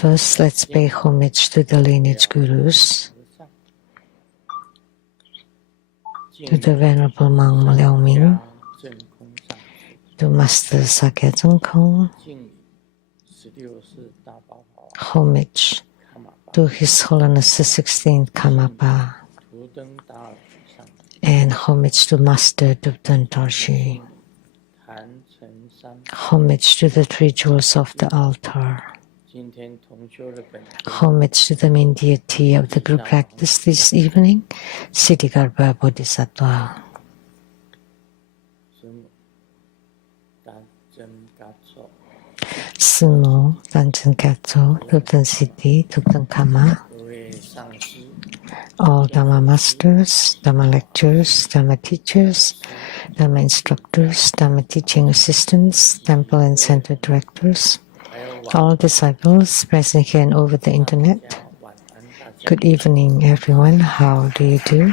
First, let's pay homage to the lineage gurus, to the Venerable Monk Liao Ming, to Master Sakya Zhengkong, homage to His Holiness the 16th Karmapa, and homage to Master Dubdan Dorji, homage to the three jewels of the altar, homage to the main deity of the group practice this evening, Siddhigarbha Bodhisattva. Sumo, Danchen Katso, Dubdan Siddhi, Dubdan Kama, all Dhamma masters, Dhamma lecturers, Dhamma teachers, Dhamma instructors, Dhamma teaching assistants, temple and center directors, all disciples present here and over the internet. Good evening, everyone. How do you do?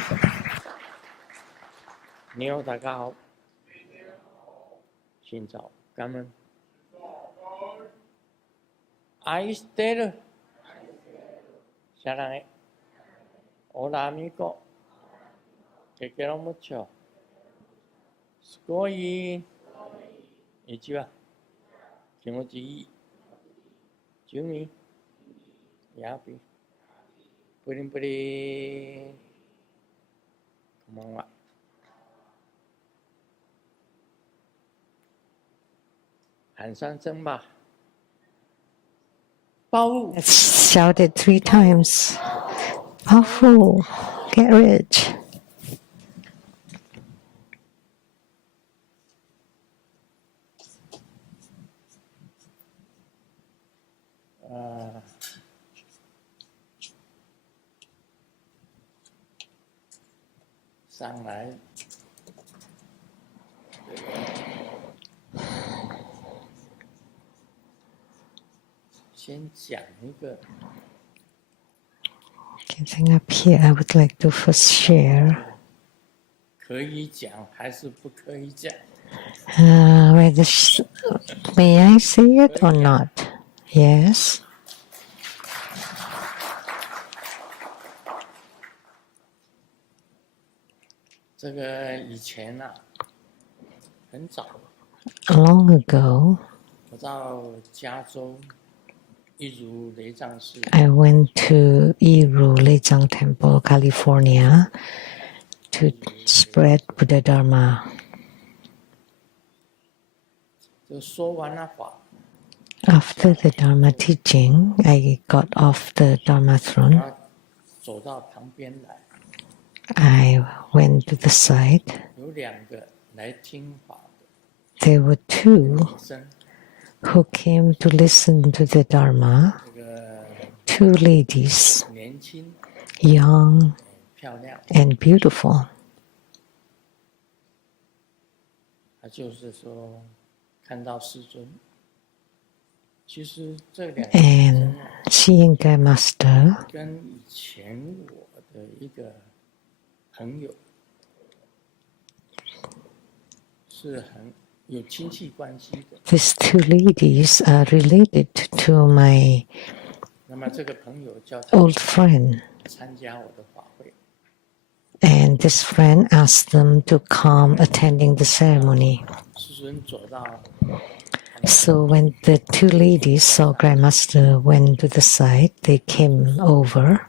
Hola amigo, te quiero mucho. Sugoi, Ichiwa, Kimochi ii, Jumi, Yapi, Purin Purin, Konbanwa. Hansan Senba. Let's shout it 3 times. Powerful, get rich. Sang lại先讲一个 Getting up here, I would like to first share. 可以讲还是不可以讲 May I say it or not? Yes. 这个以前啊，很早 Long ago, 我到加州一如雷藏寺 I went to Iru Lezang Temple, California, to spread Buddha Dharma. 就说完了话 After the Dharma teaching, I got off the Dharma throne. 走到旁边来 I went to the side. 有2个来听法的 There were 2女生 who came to listen to the Dharma, 这个 2 ladies, 年轻 young 漂亮 and beautiful. 他就是说看到师尊其实这2个 And seeing the master 跟以前我的一个朋友是很有亲戚关系的 these 2 ladies are related to my 那么这个朋友叫他 old friend. 参加我的法会 And this friend asked them to come attending the ceremony. 师尊走到 So when the 2 ladies saw Grandmaster went to the side, they came over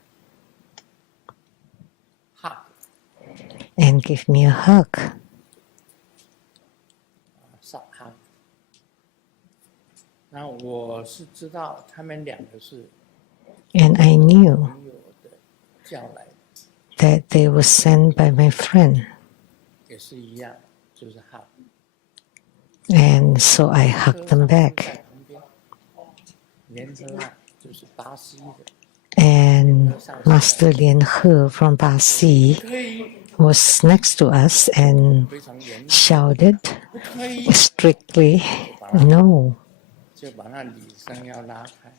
哈 and gave me a hug. 上哈那我是知道他们2个是 And I knew 朋友的叫来的 that they were sent by my friend. 也是一样就是哈 And so I hugged them back. 联合啊就是巴西的 And Master Lian He from Basi was next to us and 非常严 shouted 不可以 strictly, no. 就把那女生要拉开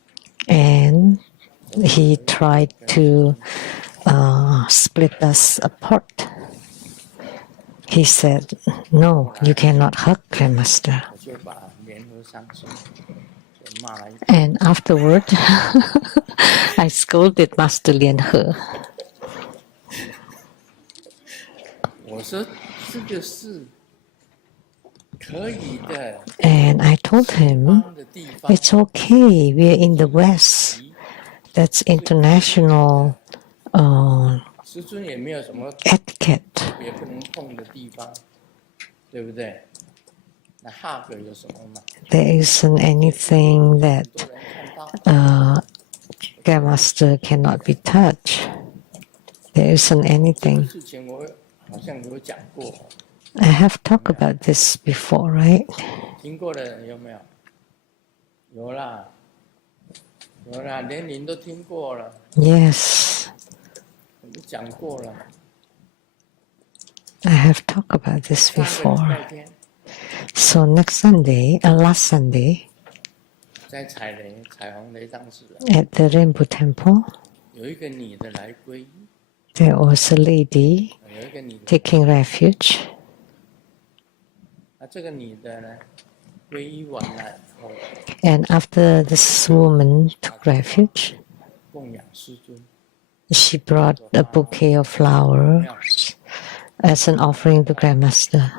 And he tried to split us apart. He said, no, you cannot hug Grandmaster. 我就把联合上师就骂了一顿。 And afterward, I scolded Master Lian He. 我说这个是可以的。 And I told him, 的地方 it's okay, we're in the West. That's international 师尊也没有什么 etiquette. 也不能碰的地方，对不对？那 hug 有什么嘛？ There isn't anything that 很多人看到， Grandmaster cannot be touched. There isn't 这个 anything. 事情我好像有讲过， I have talked about this before, right? 听过的人有没有？有啦，有啦，连您都听过了， Yes, 我们讲过了。 I have talked about this 上个礼 before. 拜天 So next Sunday, last Sunday, 在彩虹雷藏寺 at the Rainbow Temple, 有一个女的来皈依， there was a lady 有一个女的， taking refuge. 那这个女的呢，皈依完了以后， And after this woman took refuge, 供养师尊， she brought a bouquet of flowers as an offering to Grandmaster.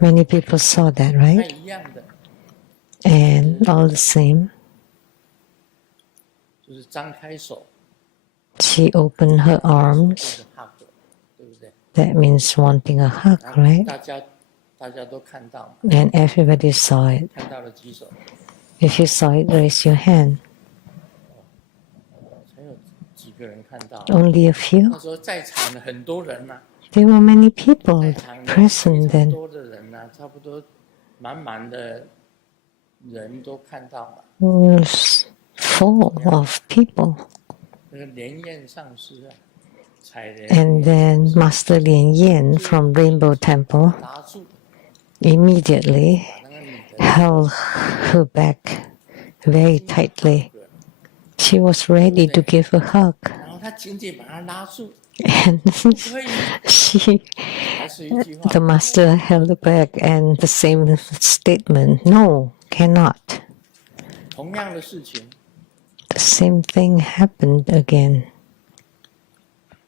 Many people saw that, 那 right? 一样的， And all the same, 就是张开手， she opened her 就 arms. 是 hug， 对不对？ That means wanting a hug, 然后 right? 大家都看到嘛， And everybody saw it. 看到了几手， If you saw it, raise your hand. 才有几个人看到。 Only a few? 那时候在场的很多人呐、 There were many 在 people 场的 present 非常 then. 多的人呐、差不多满的人都看到嘛。 It was full of people. 那个莲焰上师啊，采莲 And then Master Lian Yin from Rainbow Temple 拉住， immediately 把那个女的 held her back very tightly. She was ready to give a hug. 然后他紧紧把她拉住， And 可以， she, 还是一句话 the master held her back and the same statement, no, cannot. 同样的事情 The same thing happened again.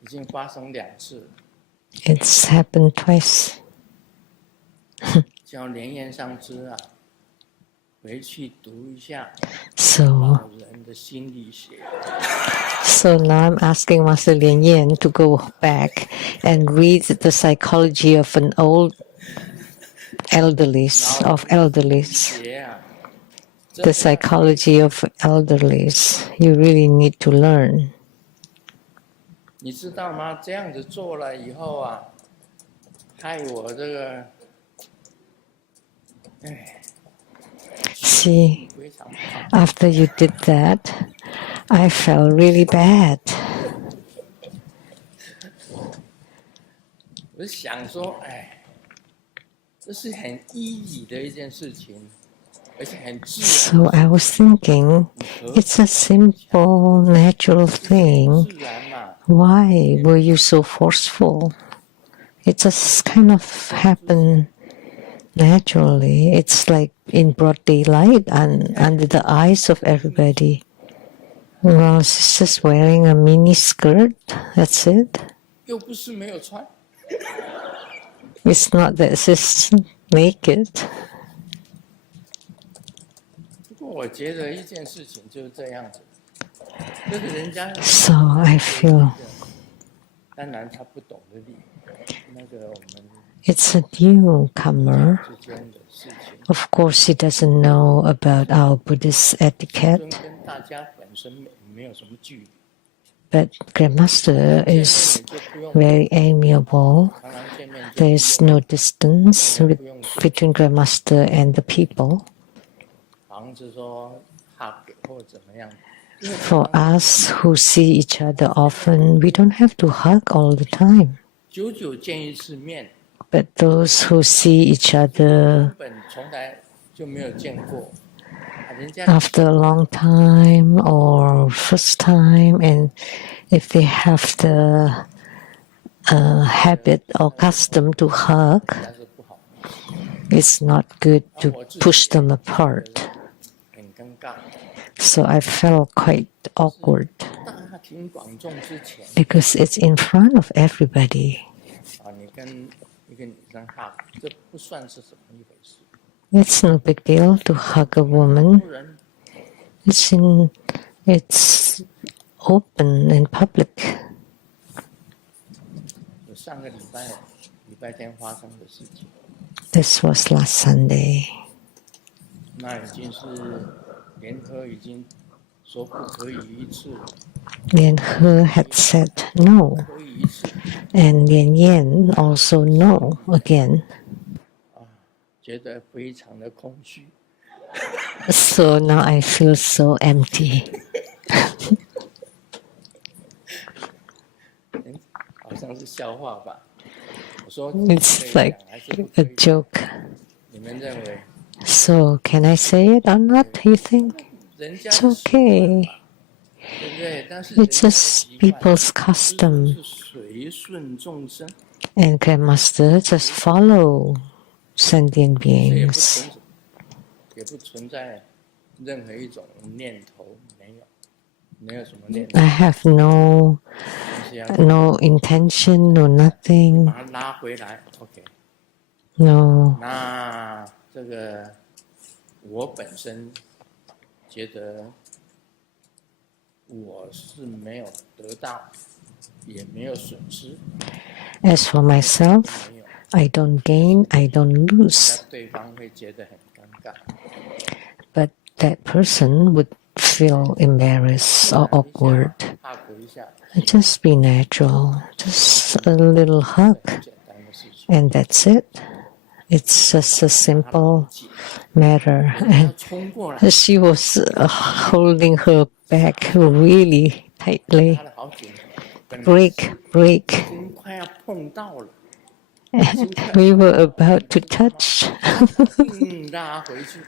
已经发生2次了， It's happened twice. 叫莲焰上师啊，回去读一下 So, 老人的心理学。 so now I'm asking Master Lian Yin to go back and read the psychology of an old elderlies, of elderlies. 学啊， The psychology of elderlies. You really need to learn. 你知道吗？这样子做了以后啊，害我这个，哎， See, 非常不好。 after you did that, I felt really bad. 我就想说，哎，这是很easy的一件事情，而且很自然。 So I was thinking, it's a simple, natural thing. 自然嘛， Why were you so forceful? It just kind of happened naturally. It's like in broad daylight and under the eyes of everybody. Well, she's just wearing a mini skirt. That's it. 又不是没有穿。 It's not that she's naked. 不过我觉得一件事情就是这样子，这个人家， So I feel 当然他不懂得那个我们 it's a newcomer. 之间的事情， Of course, he doesn't know about our Buddhist 跟 etiquette, 大家本身没有什么距离， but Grandmaster is very amiable. 常常见面就 There is no distance between Grandmaster and the people. 好像是说 hug 或者怎么样。 For us who see each other often, we don't have to hug all the time. 久久见一次面， But those who see each other 根本从来就没有见过。人家 after a long time or first time, and if they have the habit or custom to hug, 但是不好， it's not good to push them apart. 很尴尬。So I felt quite awkward 大庭广众之前 because it's in front of everybody. 你跟一个女生 hug， 这不算是什么一回事。 It's no big deal to hug a woman. 不然 It's open in public. 有上个礼拜天发生的事情， This was last Sunday. 那已经是联合已经说不可以一次， Lian He had said no, 可以一次 and Lian Yan also no again. 觉得非常的空虚。 So now I feel so empty. 好像是笑话吧？我说 It's 可以 like 讲还是不可 a 以？ joke. 你们认为 So can I say it or not? You think? 人家 It's 的习惯 okay. 对不对？但是 It's 人家的 just 习惯 people's custom. 是随顺众生， And Grandmaster just follow sentient 这也不 beings. 存在任何一种念头，没有什么念 I 头， have no 但是要 no intention, no nothing, 把它拉回来。OK， no. 那这个我本身觉得我是没有得到，也没有损失， As for myself, 没有， I don't gain, I don't lose. 那对方会觉得很尴尬。 But that person would feel embarrassed or awkward. hug 一下， Just be natural. Just a little hug, 很简单的事情。 and that's it. It's just a simple matter. 要 And 冲过来， she was holding her back really tightly. 拉得好紧，本来 Break. 已经快要碰到了， We were about to touch. 拉回去。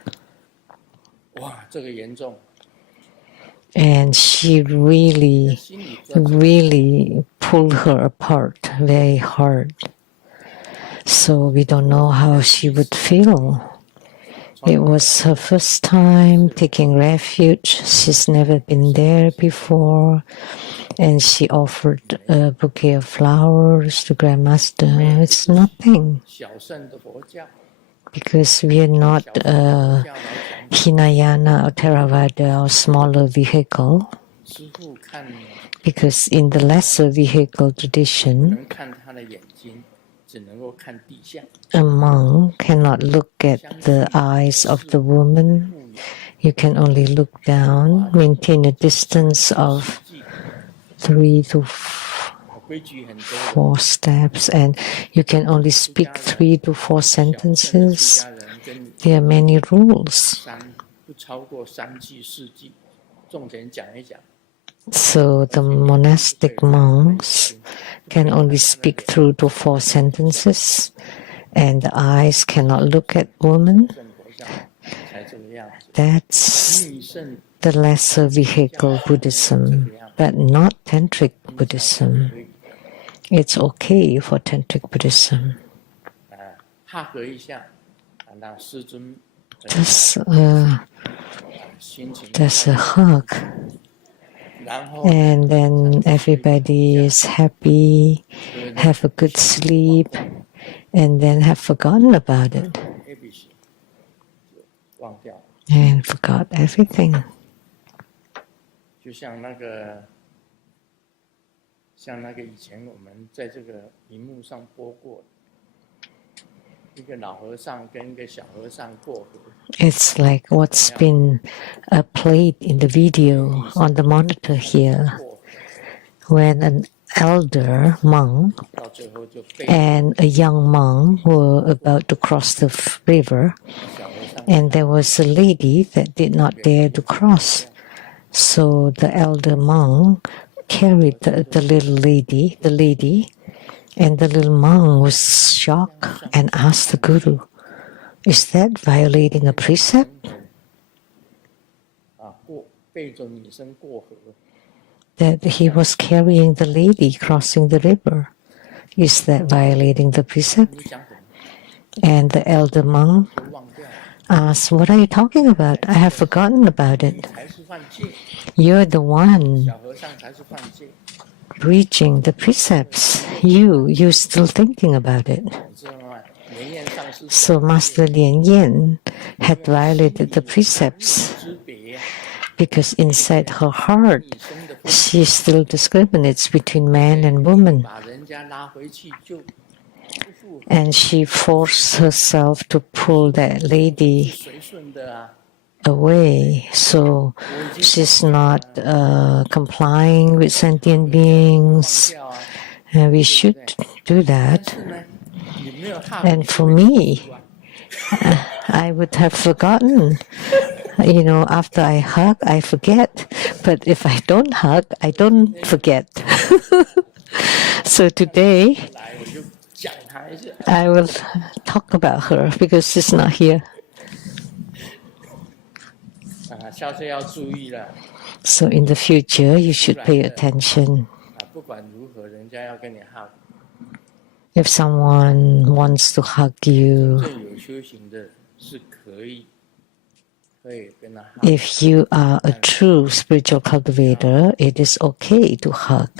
哇，这个严重， And she really, 心里这 really pulled her apart very hard. So we don't know how she would feel. It was her first time taking refuge. She's never been there before. And she offered a bouquet of flowers to Grandmaster. It's nothing 小乘的佛教， because we are not 教来讲， Hinayana or Theravada or smaller vehicle. 师父看 Because in the lesser vehicle 不 tradition, 能看他的眼睛，只能够看地相。 a monk cannot look at the eyes of the woman. You can only look down, maintain a distance of 3 to 规矩很多， 4 steps, and you can only speak 3 to 4小乘的出 sentences. 家人跟你 There are many rules. 不超过3句4句，重点讲一讲。 So the monastic monks can only speak 3 to 4 sentences, and the eyes cannot look at women. 正佛像才这个样子， That's 密圣 the lesser vehicle Buddhism, but not Tantric Buddhism. 可以 It's okay for Tantric Buddhism. hug 一下，让师尊 Just 心情， just a hug, 然后 and then everybody is happy, have a good sleep, and then have forgotten about it ABC 就忘掉。 and forgot everything. 就像那个以前我们在这个荧幕上播过的，一个老和尚跟一个小和尚过河， It's like what's been played in the video on the monitor here, 过河 when an elder monk 到最后就被 and a young monk were about to cross the river, 小和尚 and there was a lady that did not dare to cross. So the elder monk carried the little lady, and the little monk was shocked and asked the guru, "Is that violating a precept?" 背着女生过河， That he was carrying the lady crossing the river. Is that violating the precept? 你讲什么 And the elder monk 就忘掉了， asked, "What are you talking about? I have forgotten about 你 it. 才是犯戒， You're the one 小和尚才是犯戒。 breaching the precepts. You're still thinking about it." 你知道吗？莲叶上师 So Master Lian Yin had violated the precepts 之别， because inside her heart 你生的分 she still discriminates between man and woman, 把人家拉回去就不符合 and she forced herself to pull that lady 随顺的啊。 away. So she's not complying with sentient beings, 掉啊， and we should do 但 that. 是呢，你没有哈， And for me, I would have forgotten. After I hug, I forget. But if I don't hug, I don't forget. So today, 来我就讲他一下。 I will talk about her because she's not here. 下次要注意了。 So in the future, you should pay attention. 不管如何，人家要跟你哈。 If someone wants to hug you, 真有修行的是可以跟他哈。 if you are a true spiritual cultivator, it is okay to hug.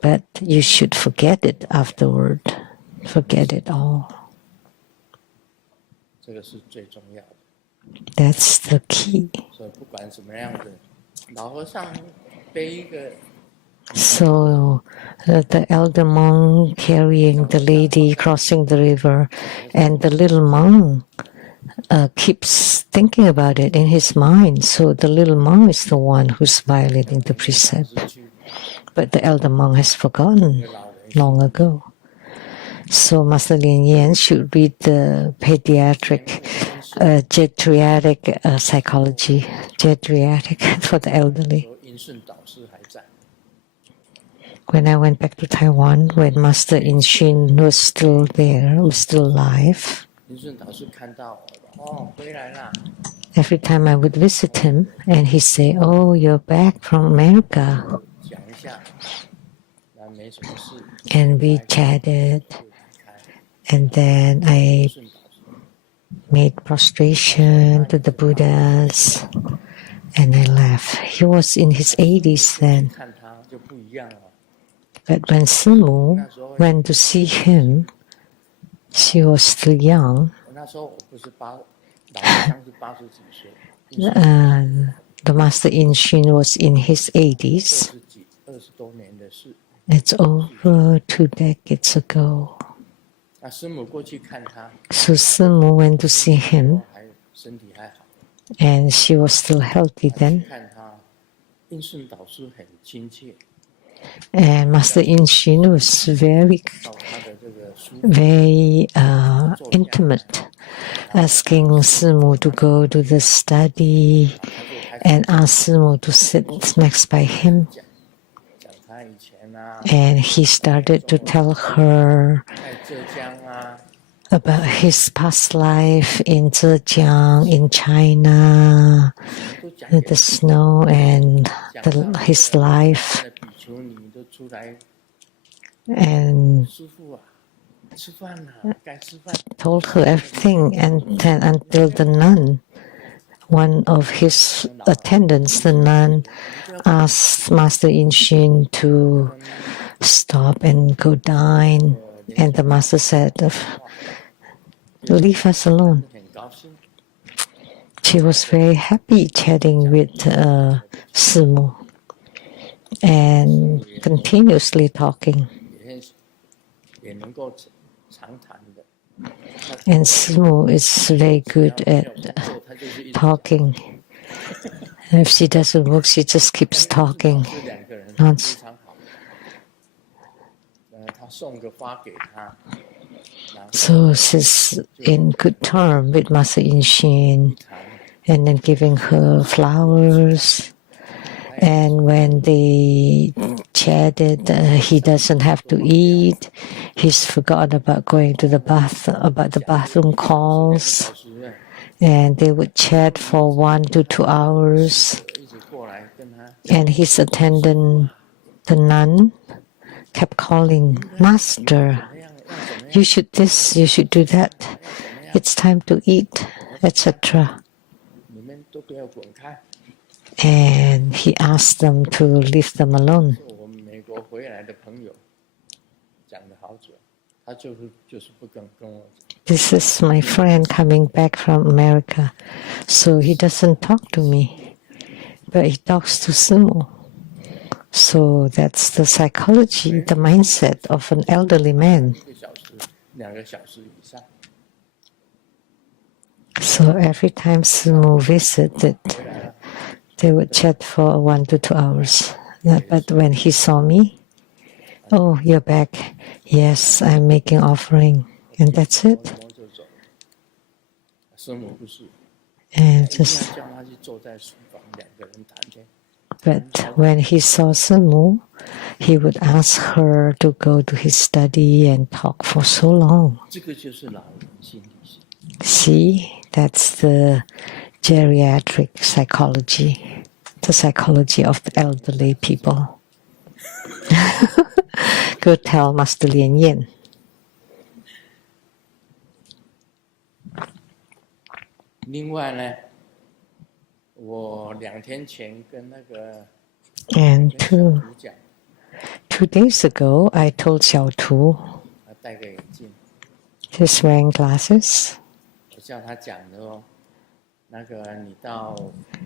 But you should forget it afterward. Forget it all. 这个是最重要的。 That's the key. 所以不管什么样的，老和尚背一个。 So the elder monk carrying the lady crossing the river, and the little monk keeps thinking about it in his mind. So the little monk is the one who's violating the precept. But the elder monk has forgotten long ago. So Master Lin Yan should read the geriatric psychology, geriatric for the elderly. When I went back to Taiwan, when Master In Shin was still there, was still alive, every time I would visit him, and he'd say, "Oh, you're back from America." And we chatted, and then I made prostration to the Buddhas, and I left. He was in his 80s then. But when Simu went to see him, she was still young. The Master In Shin was in his 80s. It's over 2 decades ago. So Simu went to see him, and she was still healthy then. And Master In Shin was very intimate, asking Simu to go to the study and ask Simu to sit next by him. And he started to tell her about his past life in Zhejiang, in China, the snow and his life. And told her everything, and then until the nun, one of his attendants, the nun, asked Master In Shin to stop and go dine, and the master said, "Leave us alone." She was very happy chatting with Simu and continuously talking. And Simu is very good at talking. If she doesn't work, she just keeps talking. So she's in good term with Master In Shin, and then giving her flowers. And when they chatted, he doesn't have to eat. He's forgotten about going to the about the bathroom calls. And they would chat for 1 to 2 hours. And his attendant, the nun, kept calling, "Master, you should this, you should do that." it's time to eat, etc. 你们都不要滚开。 And he asked them to leave them alone. 是我们美国回来的朋友讲了好久，他就是不跟我讲。 This is my friend coming back from America, so he doesn't talk to me, but he talks to Sumo. So that's the psychology, the mindset of an elderly man. 1个小时、2个小时以上。 So every time Sumo visited, 回来了， they would chat for 1 to 2 hours. But when he saw me, oh, you're back. Yes, I'm making offering. And that's it. 摸就走了。师母不是， And 一定 just, 要叫他去坐在书房，2个人谈天。 but when he saw Sumu, he would ask her to go to his study and talk for so long. 这个就是老人心理学。 See, that's the geriatric psychology, the psychology of the elderly people. Go tell Master Lien Yin. 另外呢，我2天前跟那个 And 跟小图讲， 2 days ago, I told Xiao Tu, 他戴个眼镜， he's wearing glasses. 我叫他讲的哦。那个你到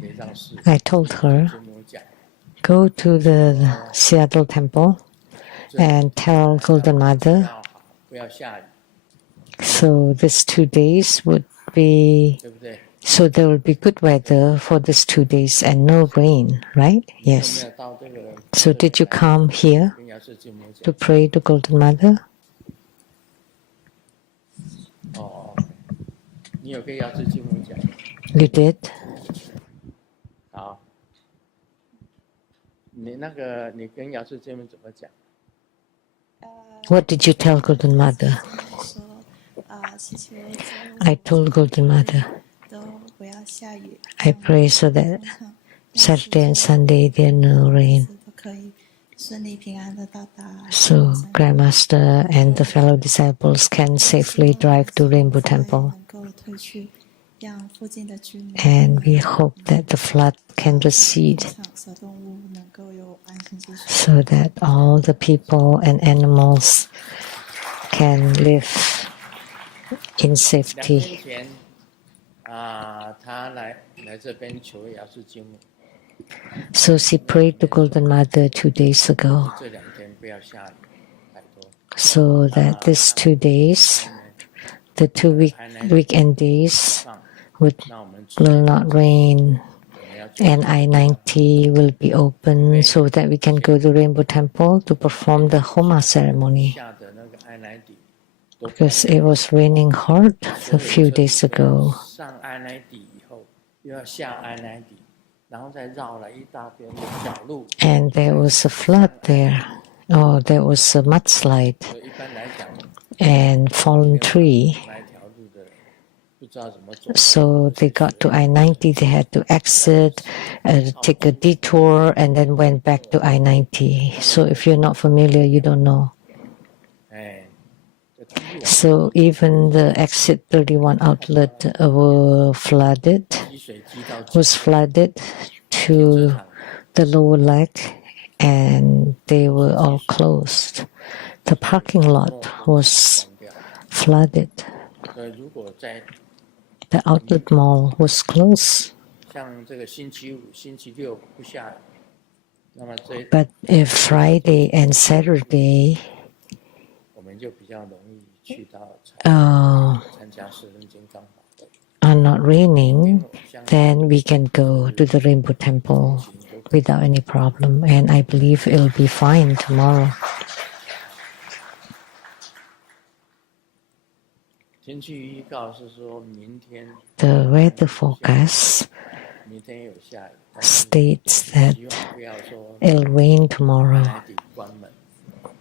雷藏寺， I told her, 跟我讲， go to the Seattle temple and tell Golden 要 Mother. 好，不要下雨， So these 2 days would be, 对不对？ so there will be good weather for these 2 days and no rain, right? 有没 Yes. 有到这个？ So did you come here 跟药师金母 to 讲？ pray to Golden Mother? 哦，你有跟药师金母讲？ You did? 好，你那个你跟药师金母怎么讲？ What did you tell Golden Mother? 说祈求周 I told Golden Mother, 都不要下雨， I pray so that Saturday and Sunday there no rain. 都可以顺利平安的到达。 So Grandmaster and the fellow disciples can safely drive to Rainbow Temple. 能够退去，让附近的居民 And we hope that the flood can recede 小动物能够有安心之所。 so that all the people and animals can live in 2 safety. 天前他来这边求药师金母， So she prayed to Golden Mother 2 days ago 这2天不要下雨太多。 so that these 2 days, the 2 weekend days, 放， will 那我们 not rain 我们要做 and I-90 will be open so that we can go to Rainbow Temple to perform the Homa ceremony. 下的那个爱乃底，都 Because it was raining hard a few days ago. 上爱乃底以后，又要下爱乃底，然后再绕了一大边的小路。 And there was a flood there. Oh, there was a mudslide 所以一般来讲， and fallen tree. 那一条路的人不知道怎么走。 So they got to I-90, they had to exit, take a detour, and then went back to I-90. So if you're not familiar, you don't know. 哎，这通路 So even the exit 31 outlet were flooded, 积水积到 was flooded to the lower leg, and they were all closed. The parking lot was 冲掉。 flooded. 所以如果在 The outlet mall was closed. 像这个星期5、星期6不下雨，那么这 But if Friday and Saturday 我们就比较容易去到参加十人金刚法会。 are not raining, then we can go to the Rainbow Temple without any problem. And I believe it'll be fine tomorrow. 天气预告是说明天 The weather forecast 明天有下雨， states that 希望不要说 it'll rain tomorrow. 海底关门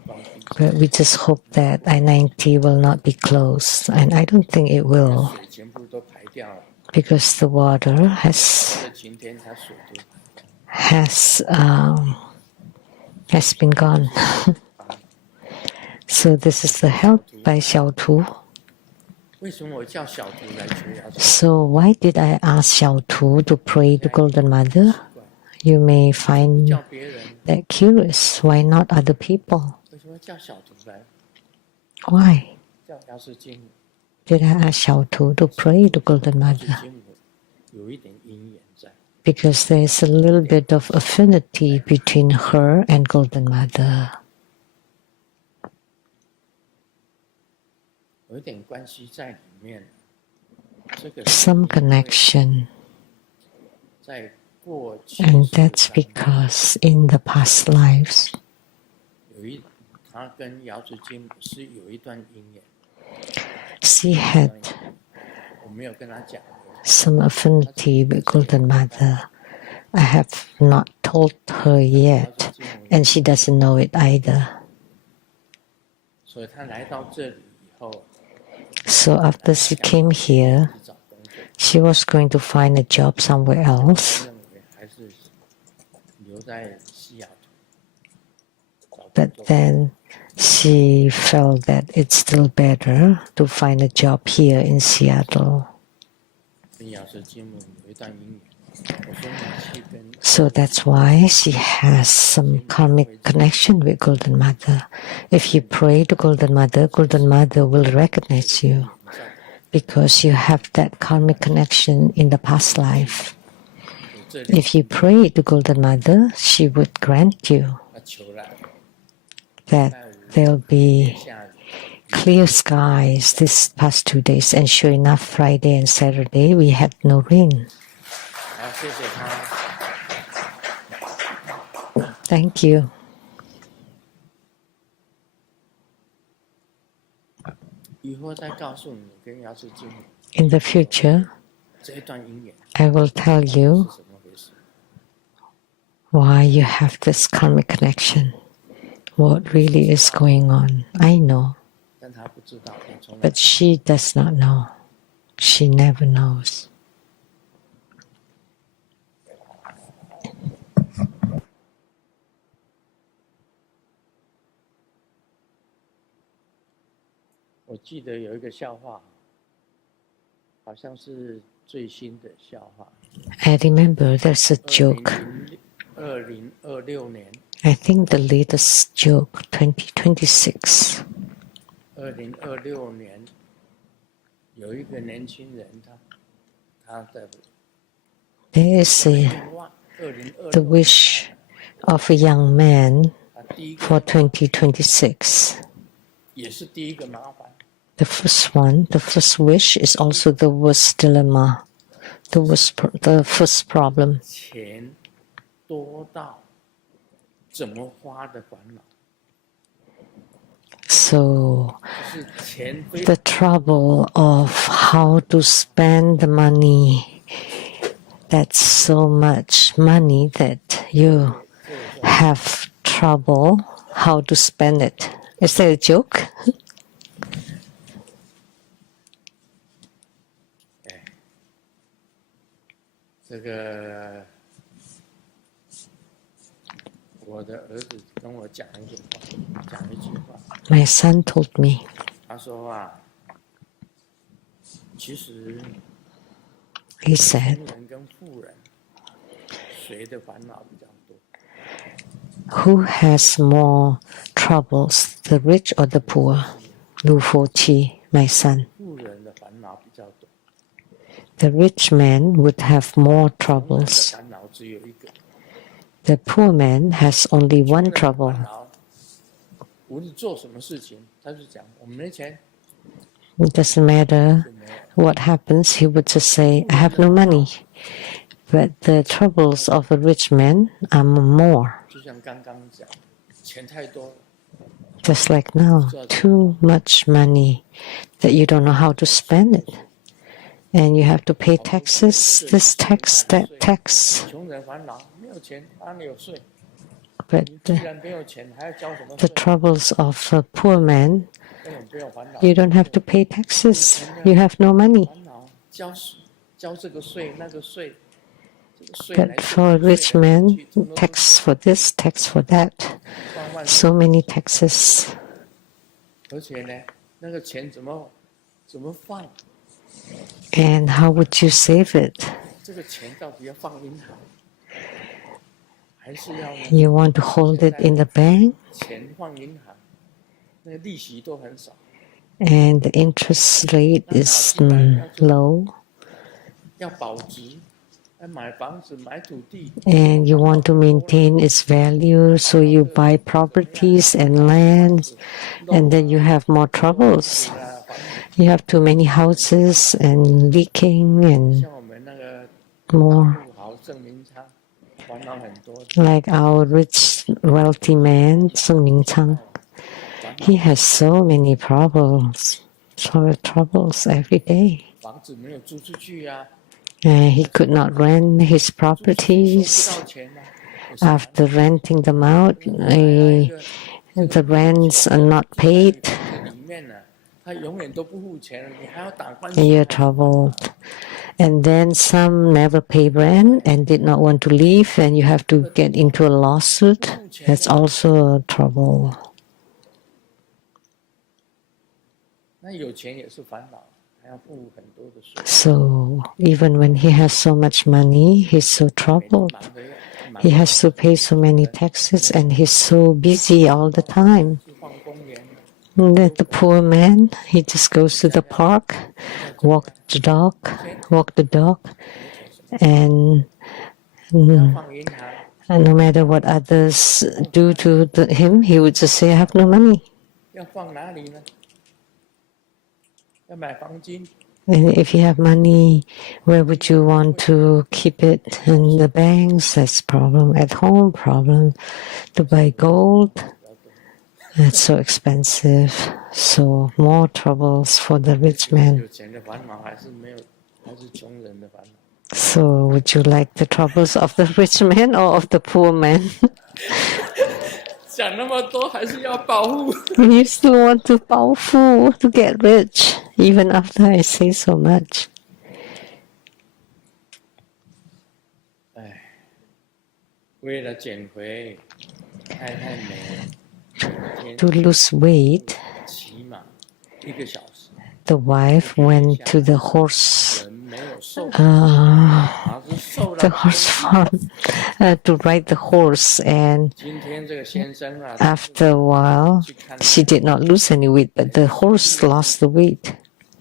关闭， But we just hope that I-90 will not be closed. And I don't think it will 水全部都排掉了。 because the water has 这晴天它水就 has been gone. So this is the help by Xiao Tu. 为什么我叫小徒来求药师？ So why did I ask Xiao Tu to pray to Golden Mother? 奇怪， You may 不 find 叫别人， that curious. Why not other people? 为什么叫小徒来？ Why 叫药师金母， did I ask Xiao Tu to pray to Golden 药师 Mother? 金母有一点因缘在， Because there's a little bit of affinity between her and Golden Mother. 有一点关系在里面。这个 Some connection. 在过去 And that's because in the past lives, 他跟瑶池金母是有一段因缘。 she had 我没有跟他讲， some affinity with Golden Mother. I have not told her yet, and she doesn't know it either. 所以他来到这里以后， So after she came here, 去找工作， she was going to find a job somewhere 他 else, 认为还是留在西雅图找工 but 作。 then she felt that it's still better to find a job here in Seattle. 跟瑶池金母有一段姻缘。我说你去跟 So that's why she has some karmic connection with Golden Mother. If you pray to Golden Mother will recognize you because you have that karmic connection in the past life. 这里 If you pray to Golden Mother, she would grant you 他求来， that there'll be 下雨， clear skies this past 2 days, and sure enough, Friday and Saturday we had no rain. 好，谢谢他。 Thank you. 以后再告诉你跟瑶池金母 In the future, 这一段姻缘 I will tell 是 you 怎么回事。 why you have this karmic connection, what really is going on. I know, 但他不知道，他从来 but she does not know. She never knows. 我记得有一个笑话，好像是最新的笑话。 I remember there's a joke. 2026年， I think the latest joke, 2026. 2026年有一个年轻人，他的 There is a, the 2026 wish of a young man 他第一 for 个2026. 也是第一个麻烦， The first one, the first wish is also the worst dilemma, the first problem. 钱多到怎么花的烦恼， So 就是钱非 the trouble of how to spend the money, that's so much money that you have trouble how to spend it. Is that a joke? 这个我的儿子跟我讲一句话， My son told me, 他说啊，其实 he 穷 said, 人跟富人谁的烦恼比较多？ who has more troubles, the rich or the poor? Lu Fo Chi, my son. 富人的烦恼比较多， The rich man would have more 穷人的 troubles. 烦恼只有一个。 The poor man has only 穷 one 人的 trouble. 烦恼无论做什么事情，他就讲我们没钱 It doesn't matter 就没有。 what happens, he would just say, I have no money. But the troubles of a rich man are more. 就像刚刚讲，钱太多了， Just like now, too much money that you don't know how to spend it. And you have to pay taxes, this tax, that tax. 穷人烦恼没有钱，哪里有税？ But 你既然没有钱，还要交什么 the 税？ troubles of a poor man, 根本不用烦恼。 you don't have to pay taxes. You have no money. 烦恼交这个税那个税，这个税来 But for a 税 rich 来 man, 去全部都 tax for this, tax for that. 万万， So many taxes. 而且呢，那个钱怎么怎么放？ And how would you save it? 这个钱到底要放银行，还是要呢？ You want to hold it in the bank, 钱放银行，那个利息都很少。 and the interest rate is low, 要保值，要买房子、买土地， and you want to maintain its value, so you buy properties and lands, and then you have more troubles. You have too many houses and leaking and 像我们那个 more. 富豪郑明昌，烦恼很多， Like our rich, wealthy man, Sung Ming Chang, he has so many problems every day. 房子没有租出去呀、 He could not rent his 租出去收不 properties. 到钱啊。为什么 After renting them out, 买来一个 the rents are not paid. 这里面呢、他永远都不付钱了，你还要打官司。 You're troubled. And then some never pay rent and did not want to leave, and you have to get into a lawsuit. That's also a trouble. 那有钱也是烦恼，还要付很多的税。 So even when he has so much money, he's so troubled. 忙得要， He has to pay so many taxes, and he's so busy all the time. 去逛公园， The poor man, he just goes to the park, walk the dog, and 要放银行， no matter what others do to him, he would just say, "I have no money." 要放哪里呢？要买黄金， And if you have money, where would you want to keep it? In the banks, that's problem. At home, problem. To buy gold, that's so expensive. So more troubles for the rich man. 有钱的烦恼还是没有，还是穷人的烦恼。 So would you like the troubles of the rich man or of the poor man? 讲那么多还是要保护。 You still want to powerful to get rich, even after I say so much. 哎，为了减肥，太太美了，每 To 天 lose weight, 骑马1个小时， the wife went to the horse 人没有瘦， uh, 马是瘦 the 了。 horse farm to ride the horse, and 今天这个先生啊， after a while 去看 she did not lose any weight, but the horse lost the weight.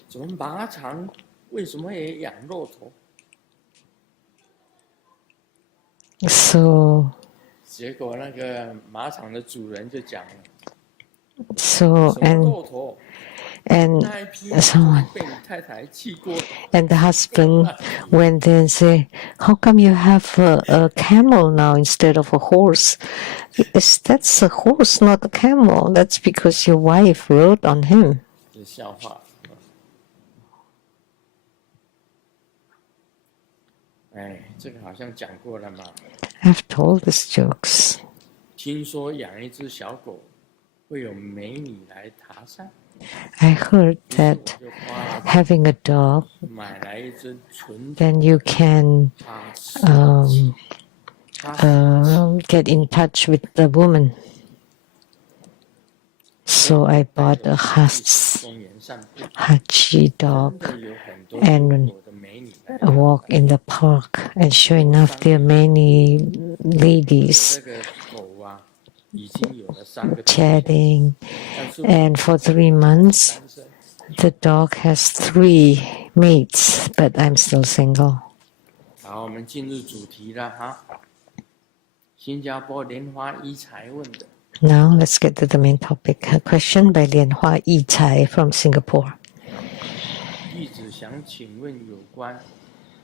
怎么马场为什么也养骆驼？ So 结果那个马场的主人就讲了， so 什么 and 骆驼？ and 那一批 someone 被你太太气过。 and the husband went there and said, "How come you have a camel now instead of a horse? That's a horse, not a camel. That's because your wife rode on him." 这笑话。哎，这个好像讲过了嘛。 I've told these jokes. 听说养一只小狗会有美女来搭讪， I heard 于是 that 我就花了 having a dog, 买来一只纯 then you can 哈士奇， get in touch with the woman. So I bought a 公园散步， Hachi 真 dog 的有很多 and 中国的美女来。 walk in the park, and sure enough, there are many 有 ladies 这个狗啊，已经有了3个 chatting, 但是 and for 3 months, 单身。 the dog has 3 mates, but I'm still single. 好，我们进入主题了哈。新加坡莲花一才问的， Now let's get to the main topic. A question by Lian Hua Yi Chai from Singapore. 弟子想请问有关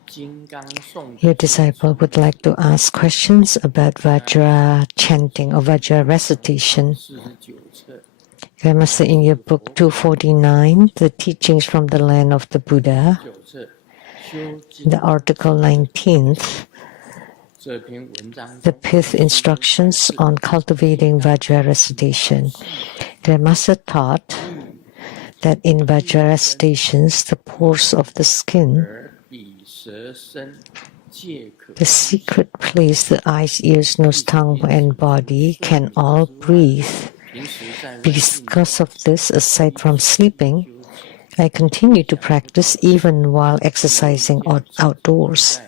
金刚颂 Your disciple would like to ask questions about Vajra chanting or Vajra recitation. 49册 Grandmaster, in your book 249, The Teachings from the Land of the Buddha, 9册修经 the article 19th, 这篇文章 the 中 fifth instructions on cultivating Vajra recitation. Grandmaster taught that in Vajra recitations, the pores of the skin, 耳鼻舌身皆可 the secret place, the eyes, ears, nose, tongue, and body can all breathe. 平时在外 Because of this, aside from sleeping, I continue to practice even while exercising outdoors.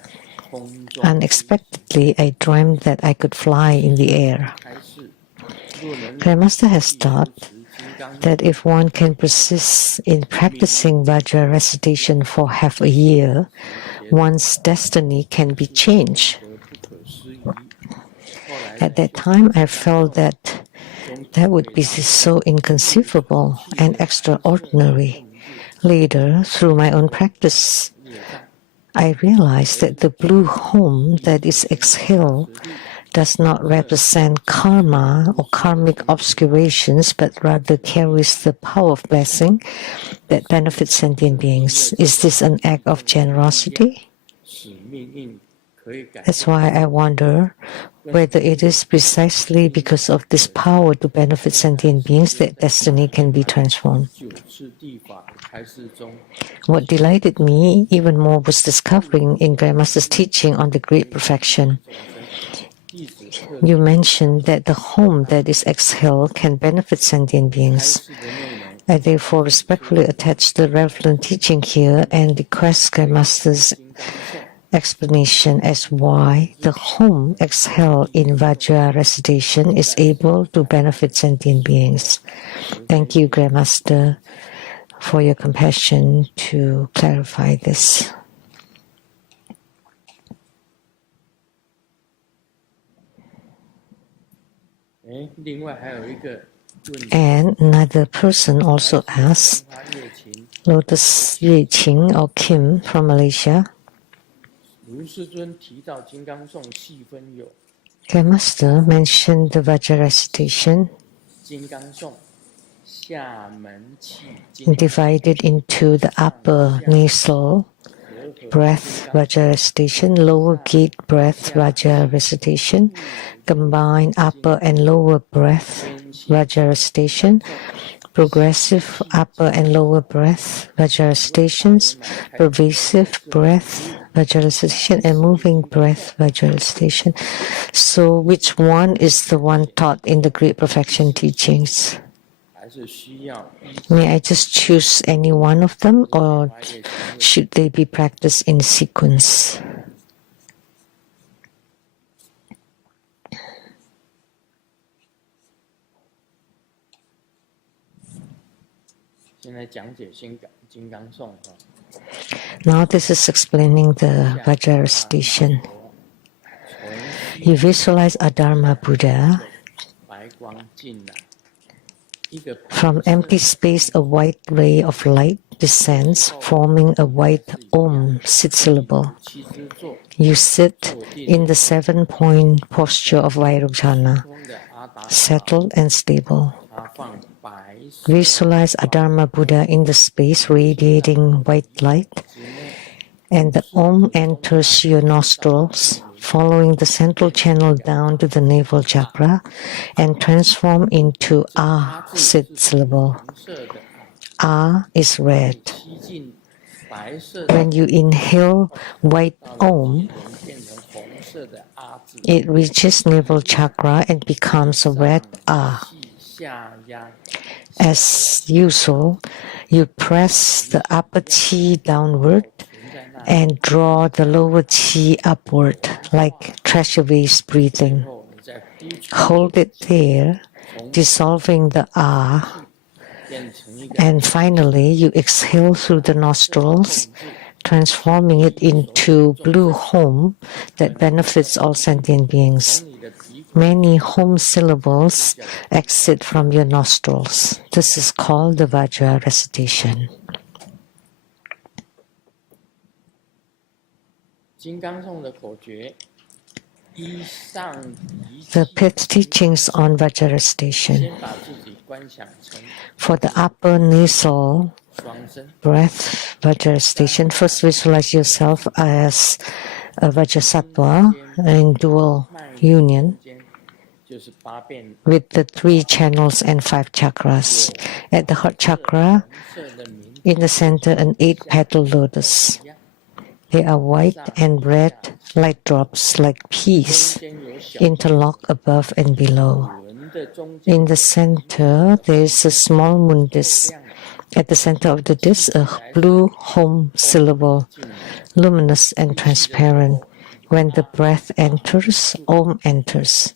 Unexpectedly, I dreamed that I could fly in the air. Grandmaster has taught that if one can persist in practicing Vajra recitation for half a year, one's destiny can be changed. At that time, I felt that would be so inconceivable and extraordinary. Later, through my own practice, I realized that the blue home that is exhaled does not represent karma or karmic obscurations, but rather carries the power of blessing that benefits sentient beings. Is this an act of generosity? That's why I wonder whether it is precisely because of this power to benefit sentient beings that destiny can be transformed. What delighted me even more was discovering in Grandmaster's teaching on the Great Perfection. You mentioned that the home that is exhaled can benefit sentient beings. I therefore respectfully attach the relevant teaching here and request Grandmaster's explanation as why the home exhaled in Vajra recitation is able to benefit sentient beings. Thank you, Grandmaster, for your compassion to clarify this. And another person also asked, Lotus Yue Qing or Kim from Malaysia. Grandmaster mentioned the Vajra recitation divided into the upper nasal breath Vajra recitation, lower gate breath Vajra recitation, combined upper and lower breath Vajra recitation, progressive upper and lower breath Vajra recitations, pervasive breath Vajra recitation, and moving breath Vajra recitation. So which one is the one taught in the Great Perfection teachings? May I just choose any one of them, or should they be practiced in sequence? Now this is explaining the Vajra recitation. You visualize a Dharma Buddha. From empty space, a white ray of light descends, forming a white Om syllable. You sit in the 7-point posture of Vairocana, settled and stable. Visualize a Dharma Buddha in the space radiating white light, and the Om enters your nostrils, following the central channel down to the navel chakra, and transform into A syllable. A is red. When you inhale white Om, it reaches navel chakra and becomes a red A. As usual, you press the upper chi downward and draw the lower chi upward like treasure waves breathing. Hold it there, dissolving the Ah, and finally you exhale through the nostrils, transforming it into blue home that benefits all sentient beings. Many home syllables exit from your nostrils. This is called the Vajra recitation. The fifth teachings on Vajra recitation. For the upper nasal breath Vajra recitation, first visualize yourself as a Vajrasattva in dual union with the 3 channels and 5 chakras. At the heart chakra, in the center, an 8-petal lotus. They are white and red light drops like peas, interlocked above and below. In the center, there is a small mundus At the center of the disc, a blue home syllable, luminous and transparent. When the breath enters, Om enters.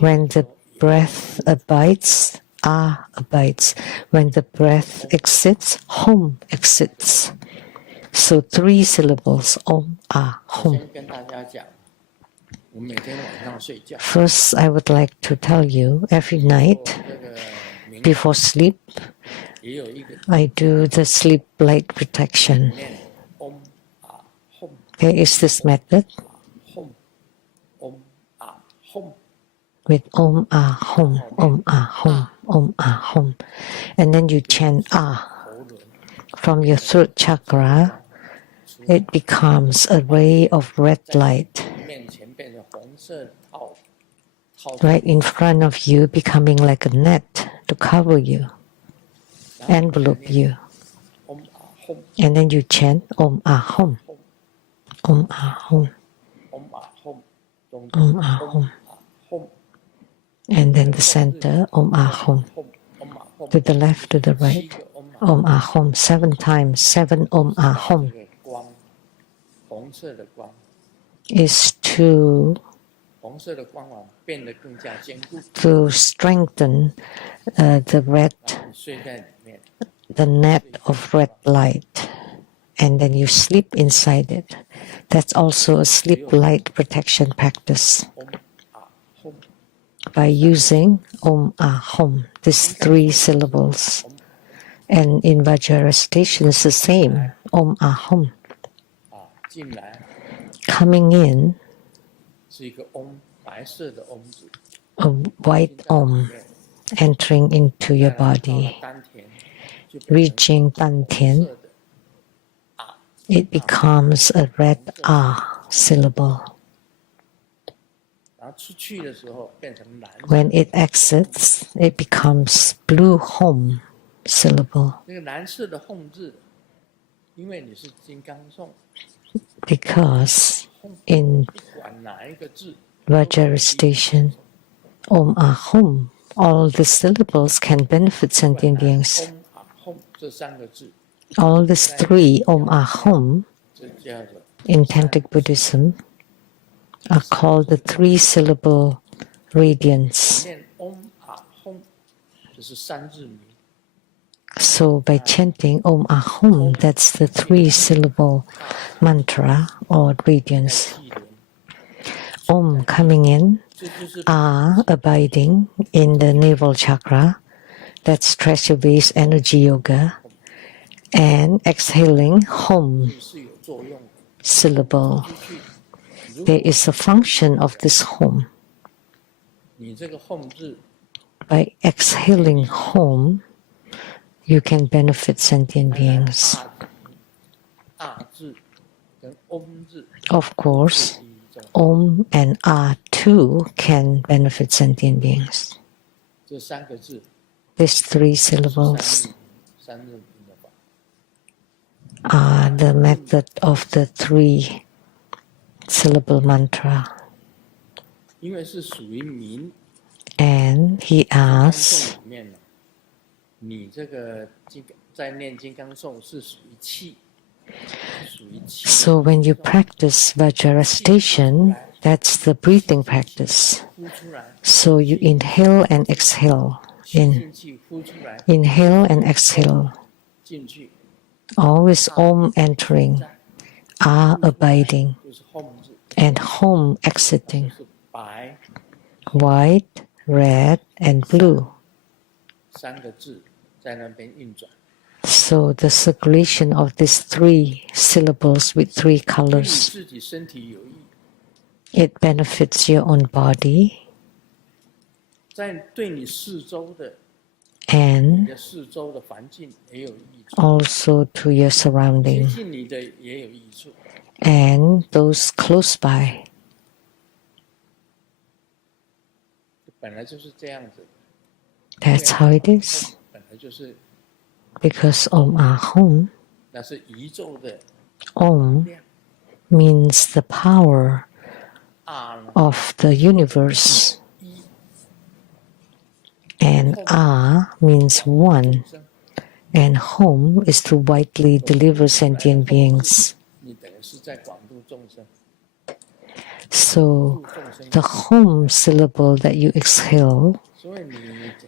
When the breath abides, Ah abides. When the breath exits, Hom exits. So 3 syllables, Om, Ah, Hom. 先跟大家讲，我每天晚上睡觉， First, I would like to tell you, every night 这个冥 before sleep, 也有一个 I do the sleep light protection. 念 Om Ah Hom There is this method Hom Om Ah Hom， with Om Ah Hom, Om Ah Hom, Om Ah Hom. And then you chant Ah 喉轮 from your throat chakra. It becomes a ray of red light 面前变成红色套 right in front of you, becoming like a net to cover you, envelope you. Om Ah Hom And then you chant Om Ah Hom, Om Ah Hom, Om Ah Hom， 中 Om 间 Ah Om Hom. Ah Hom And then the center, Om Ah Hom. Om Ah Hom， To the left, to the 7 right, 个 Om Ah Om Ah Hom, 7 times, 7 Om Ah 这 Hom 个光，红色的光， is to 红色的光芒变得更加坚固。 strengthen the red, 你睡在里面， the net of red light. And then you sleep inside it. That's also a sleep light protection practice. Om Ah Hom By using Om Ah Hom, these 3 syllables. And in Vajra station it's the same, Om Ah Hom. 啊，进来 Coming in, 是一个 Om 白色的 Om 字， a white Om entering into your 到了 body, 丹田就变成 reaching Dantian, 色的啊， it becomes a red Ah syllable. 然后出去的时候变成蓝色。 When it exits, it becomes blue Hom syllable. 那个蓝色的 Hom 字，因为你是金刚颂， Because in 不管哪一个字， Vajra station, Om Ah Hom, all the syllables can benefit sentient beings. Om Ah Hom 这3个字， All these 3 Om Ah Hom 这叫做 in Tantric Buddhism are called the 3-syllable radiance. 念 Om Ah Hom， 就是3字名。 So by chanting Om Ah Hom, that's the 3-syllable mantra or 在 radiance. 气轮， Om coming in, 这就是 Ah abiding in the navel chakra, that's treasure base energy yoga, and exhaling Hom 是有作用的。 syllable. 出去，如 There 果 is a function of this Hom. 你这个 Hom 字 By exhaling Hom, you can benefit sentient 还有 beings. 大字跟 Om 字 Of course, 是一种， Om and Ah too can benefit sentient beings. 这3个字 These 3 是syllables 三日平的法。 are the method of the 3-syllable mantra. 因为是属于民， And he 金刚 asks, 颂里面呢，你这个在念金刚颂是属于气，是属于气。 so when you practice Vajra station, that's the breathing practice. 呼出来， So you inhale and exhale. 吸 In 进去，呼出来， inhale and exhale. 进去， Always Om entering, Ah abiding, 就是 Hom 字， and Hom exiting. 是白 White, red, and blue. 3个字在那边运转。 So the circulation of these 3 syllables with 3对你 colors, 自己身体有益， it benefits your own body 在对你四周的 and 你的四周的环境也有益处， also to your 接 surrounding 近你的也有益处。 and those close by. 本来就是这样子， That's how it is. 本来就是， Because Om Ah Hom, 那是宇宙的 Om 量 means the power 啊， of the universe, 一 and Ah means one, And home is to widely deliver sentient beings. 你等于是在广度众生。 So the home syllable that you exhale 所以你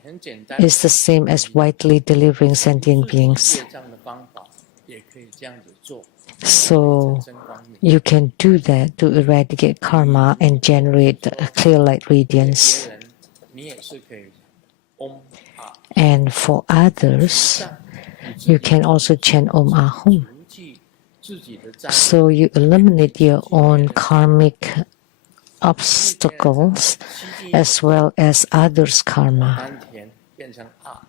很简单 is the same as widely delivering sentient beings. 业障的方法也可以这样子做。 So you can do that to eradicate karma and generate a clear light radiance. 别人你也是可以 Om Ah And for others, you can also chant Om Ahum. 除去自己的障碍， So you eliminate your own karmic obstacles as well as others' karma. 丹田变成啊，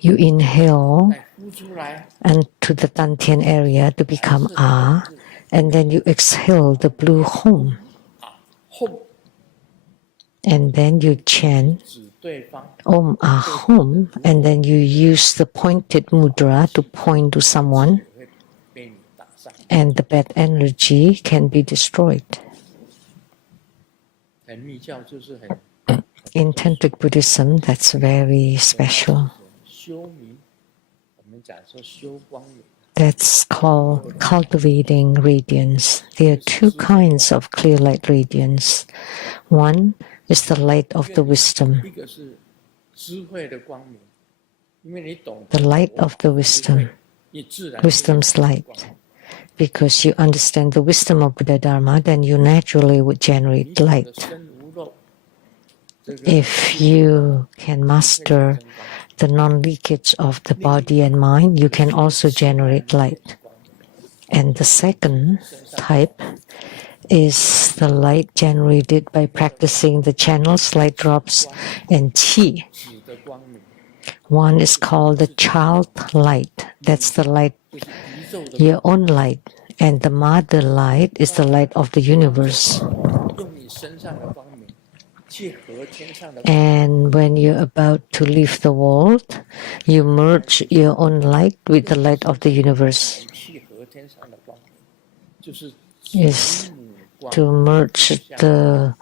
You inhale 再呼出来， and to the Dantian area to become Ah, and then you exhale the blue home. 后 And then you chant 指对方， Om Ahum, and then you use the pointed mudra to point to someone, 会被你打上。 and the bad energy can be destroyed. 在密教就是很 In Tantric Buddhism, that's very special. 修明，我们讲说修光明， That's called cultivating radiance. There are two kinds of clear light radiance. One is the light of the wisdom, 一个是智慧的光明，因为你懂 the 得 light of the wisdom, 你自然 wisdom's light. Because you understand the wisdom of Buddha Dharma, then you naturally would generate light. 身无漏，这个 If you can master the non-leakage of the body and mind, you can also generate light. And the second type is the light generated by practicing the channels, light drops, and qi. 指的光明， One is called the child light. That's the light, 就是宇宙的 your own light. And the mother light is the light of the universe. 用你身上的光明去和天上的光明， And when you're about to leave the world, you merge your own light with the light of the universe. 去和天上的光明，就是 Is 母光 to merge the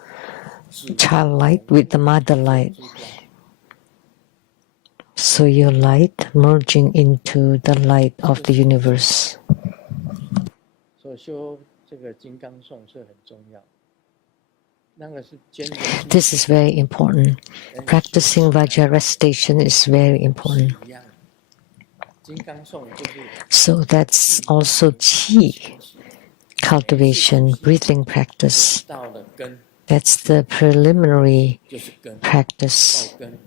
指 child light with the mother light. 之光。 So your light merging into the light of the universe. 所以修这个金刚颂是很重要。那个是坚决 This is very important. Practicing Vajra recitation is very important. 一样。金刚颂就是 So that's also qi cultivation, breathing practice. 道的根， That's the preliminary 就是根， practice. 道根，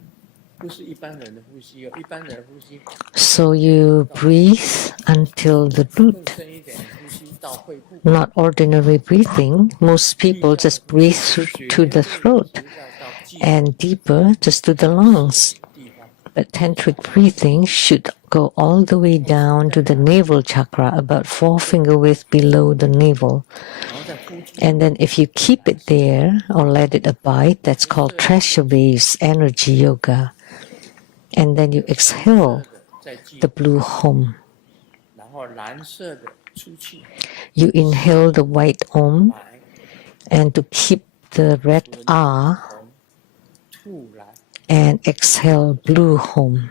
不是一般人的呼吸哦。一般人的呼吸 So you breathe until the 更 root, 深一点，呼吸到肺部。 not ordinary breathing. Most people just breathe to the throat 要到肌 and deeper just to the lungs. 地方， But tantric breathing should go all the way down to the navel chakra, about 4 finger width below the navel. 然后再呼出。 And then if you keep it there or let it abide, that's called treasure base energy yoga. And then you exhale 再记 the，blue home. 然后蓝色的出去， You inhale the white om, 来 and to keep the red ah, 红，吐来， and exhale blue home.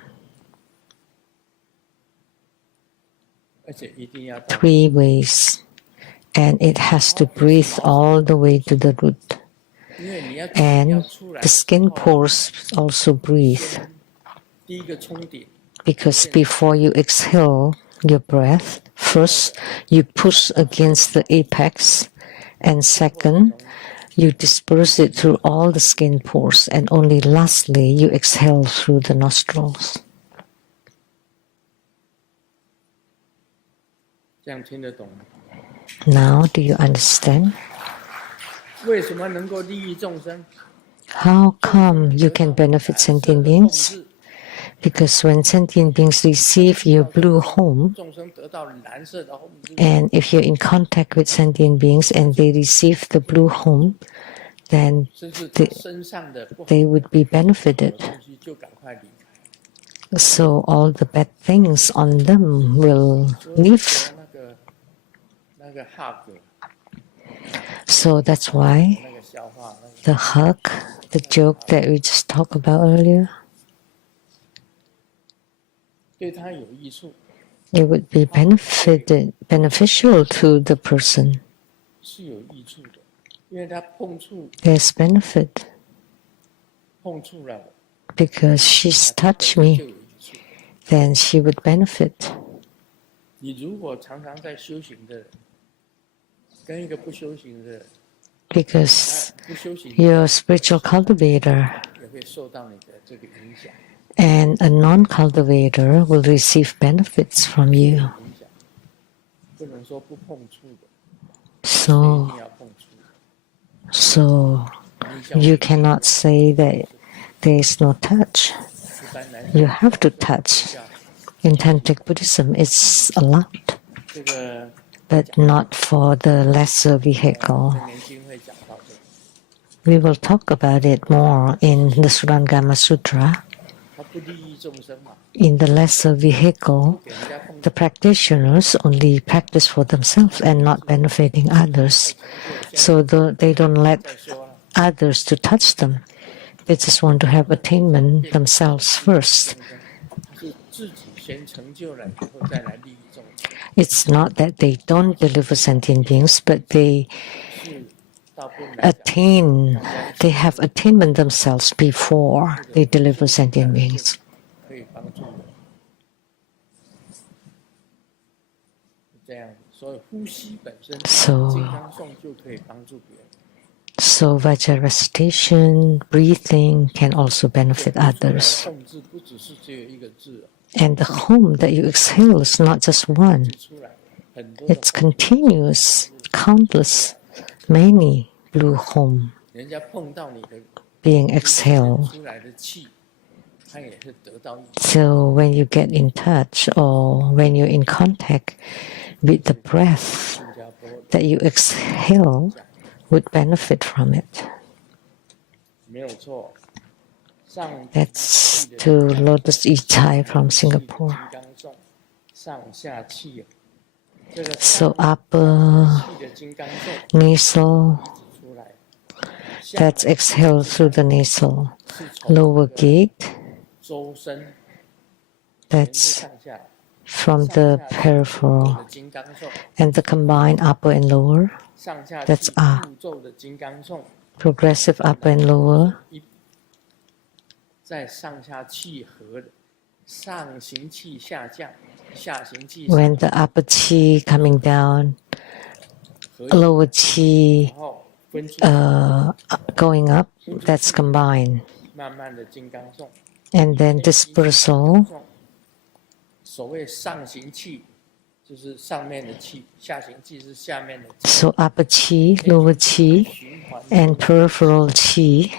而且一定要到 3 ways. And it has to breathe all the way to the root. 因为你要 And 出来 the skin pores also breathe. 第一个冲顶， Because before you exhale your breath, first you push against the apex, and second, you disperse it through all the skin pores, and only lastly, you exhale through the nostrils. 这样听得懂吗？ Now, do you understand? 为什么能够利益众生？ How come you can benefit sentient beings? 是 Because when sentient beings receive your blue home, 众生得到蓝色的红之后， and if you're in contact with sentient beings and they receive the blue home, then 甚至他身上的不好 they would be 的 benefited. 东西就赶快离开。 So all the bad things on them will 所以 leave. 那个 hug， So that's why 那个笑话，那个 the hug, the joke that we just talked about earlier, 对他有益处， it would be beneficial to the person. 是有益处的，因为他碰触 There's benefit 了， because she's 他 touched 本身 me, 就有益处。 then she would benefit. 你如果常常在修行的人，跟一个不修行的人， Because 不修行 you're a spiritual cultivator 也会受到你的这个影响， and a non-cultivator will receive benefits from you. 影响，不能说不碰触的，一 So, 定要碰触。 so 你像 you cannot say that there is no touch. 一般来 You 说， have to touch. In Tantric Buddhism, it's allowed, 这个 but not for the lesser 这 vehicle. 年经会讲到这个， We will talk about it more in the Surangama Sutra. 他不利益众生嘛， In the lesser vehicle, 给人家碰 the practitioners only practice for themselves and not benefiting others. So they don't let 再说了， others to touch them. They just want to have attainment themselves first. 是自己先成就了以后再来利益众生， It's not that they don't deliver sentient beings, but they 是大部分来讲， they have attainment themselves before they deliver sentient beings. 可以帮助人，是这样子。所以呼吸本身， So- 金刚颂就可以帮助别人。 So Vajra recitation, breathing can also benefit 出来 others. 控制不只是只有一个字， And the home that you exhale is not just one. 出来很多的 It's continuous, countless, many blue home 人家碰到你的 being exhaled. 出来的气，他也是得到益。 So when you get in touch or when you're in contact with the breath 新加坡 that you exhale would benefit from it. 没有错，上 That's to Lotus Ichai from Singapore. 金刚颂，上下气，这个 So upper 气的金刚颂 nasal, 出来， that's exhaled through the nasal. 是从 Lower gate, 周身 that's 上下 from the 的 peripheral. 金刚颂， And the combined upper and lower, 上下 That's 气 up. 步骤的金刚颂， progressive upper and lower, 在上下气和的上行气下降，下行气 when the upper chi coming down, 和 lower chi 然后分出 going up, that's combined. 慢慢的金刚颂。 And then dispersal, 所谓上行气，就是上面的气；下行气是下面的气。 so upper chi, lower chi, 循环 and peripheral chi.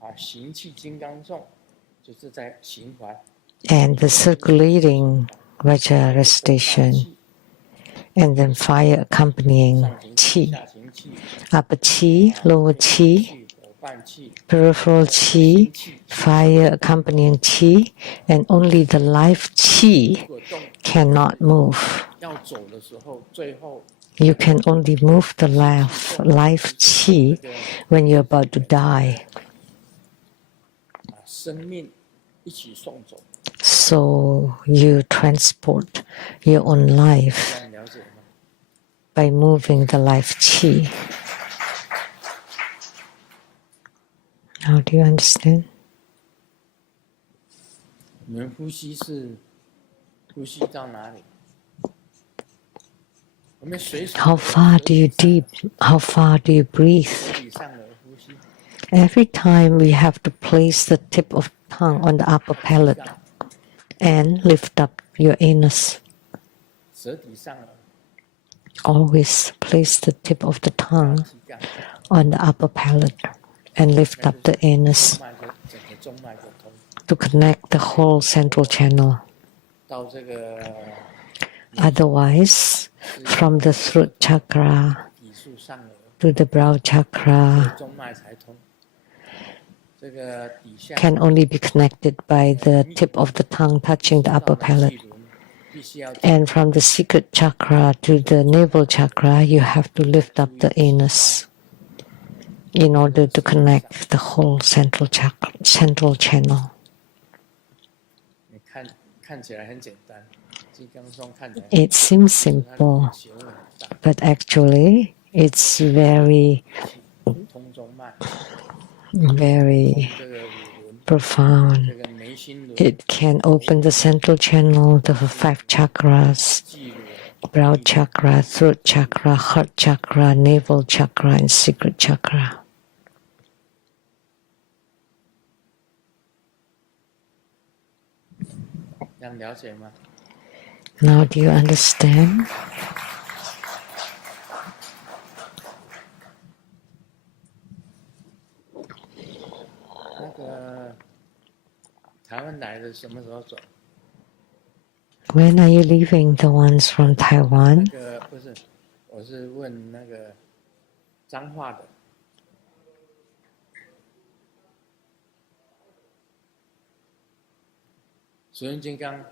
啊，行气金刚颂就是在循环。 And the circulating Vajra recitation, and then fire accompanying 上行气、 chi. 下行气、 Upper chi, lower chi, 气、伙伴气、 peripheral chi, fire accompanying chi, and only the life chi 如果动 cannot move. 要走的时候，最后 You can only move the life chi when you're about to die. 啊，生命一起送走， So you transport your own 这 life 样了解吗？ by moving the life chi. Now do you understand? 你们呼吸是呼吸到哪里？我们随时 How far do you deep? How far do you breathe? 舌底上的呼吸， Every time we have to place the tip of tongue on the upper palate and lift up your anus. 舌底上的 Always place the tip of the tongue 气干， on the upper palate and lift up the anus 脉就整个中脉就通 to connect the whole central channel. 到这个 Otherwise, from the throat chakra 底数上颚， to the brow chakra 中脉才通。这个底下 can only be connected by the tip of the tongue touching the upper 气 palate. 轮必须要 And from the secret chakra to the navel chakra, you have to lift up the anus in order to connect the whole central channel. 你看看起来很简单，金刚颂看起来 It seems 它里 simple, 面学问很大， but actually it's very, 通中脉， very 这个五轮， profound. 这个眉心轮， It can open the central channel, the 5 chakras, 际轮， brow chakra, throat chakra, heart chakra, navel chakra, and secret chakra. 这样了解吗？ Now do you understand? 那个台湾来的什么时候走？ When are you leaving, the ones from 那 Taiwan? 个不是，我是问那个彰化的。水云金刚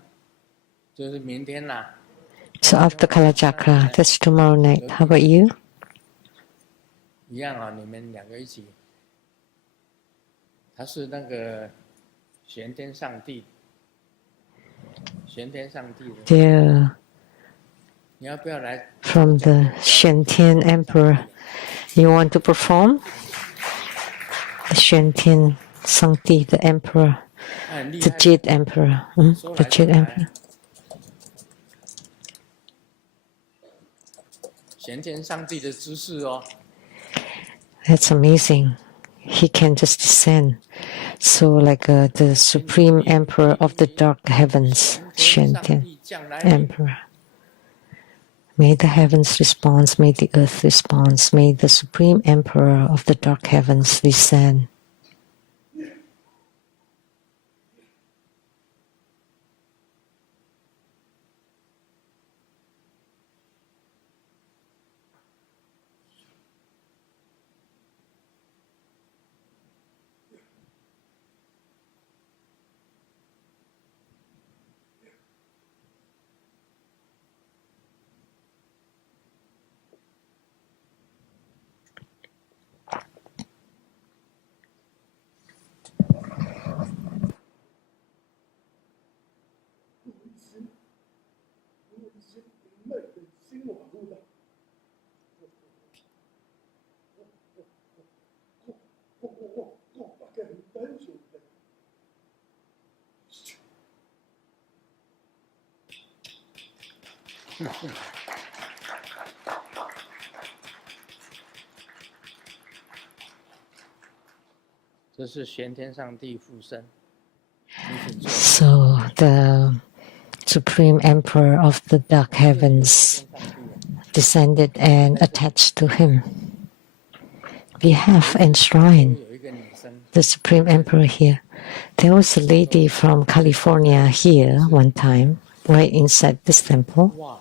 就是明天啦。 So after Kala Chakra, that's tomorrow night. How about you? 一样啊，你们两个一起。他是那个玄天上帝，玄天上帝的。 They're 你要不要来 from the Shen-Tian Emperor. You want to perform? The Shen-Tian Sangti, the Emperor, 他很厉 the 害的， Jade Emperor. 说 The 来就 Jade 来。 Emperor. 玄天上帝的姿势哦， That's amazing. He can just descend. So like the Supreme Emperor of the Dark Heavens, 玄天上 Shen-Tian 帝降来， Emperor. May the heavens respond, may the earth respond, may the Supreme Emperor of the Dark Heavens descend. 这是玄天上帝附身。你请坐。 So the Supreme Emperor of the Dark Heavens 玄天上帝 descended and attached to him. We have enshrined 有一个女生， the Supreme Emperor here. There was a lady from California here one time, right inside this temple. 哇，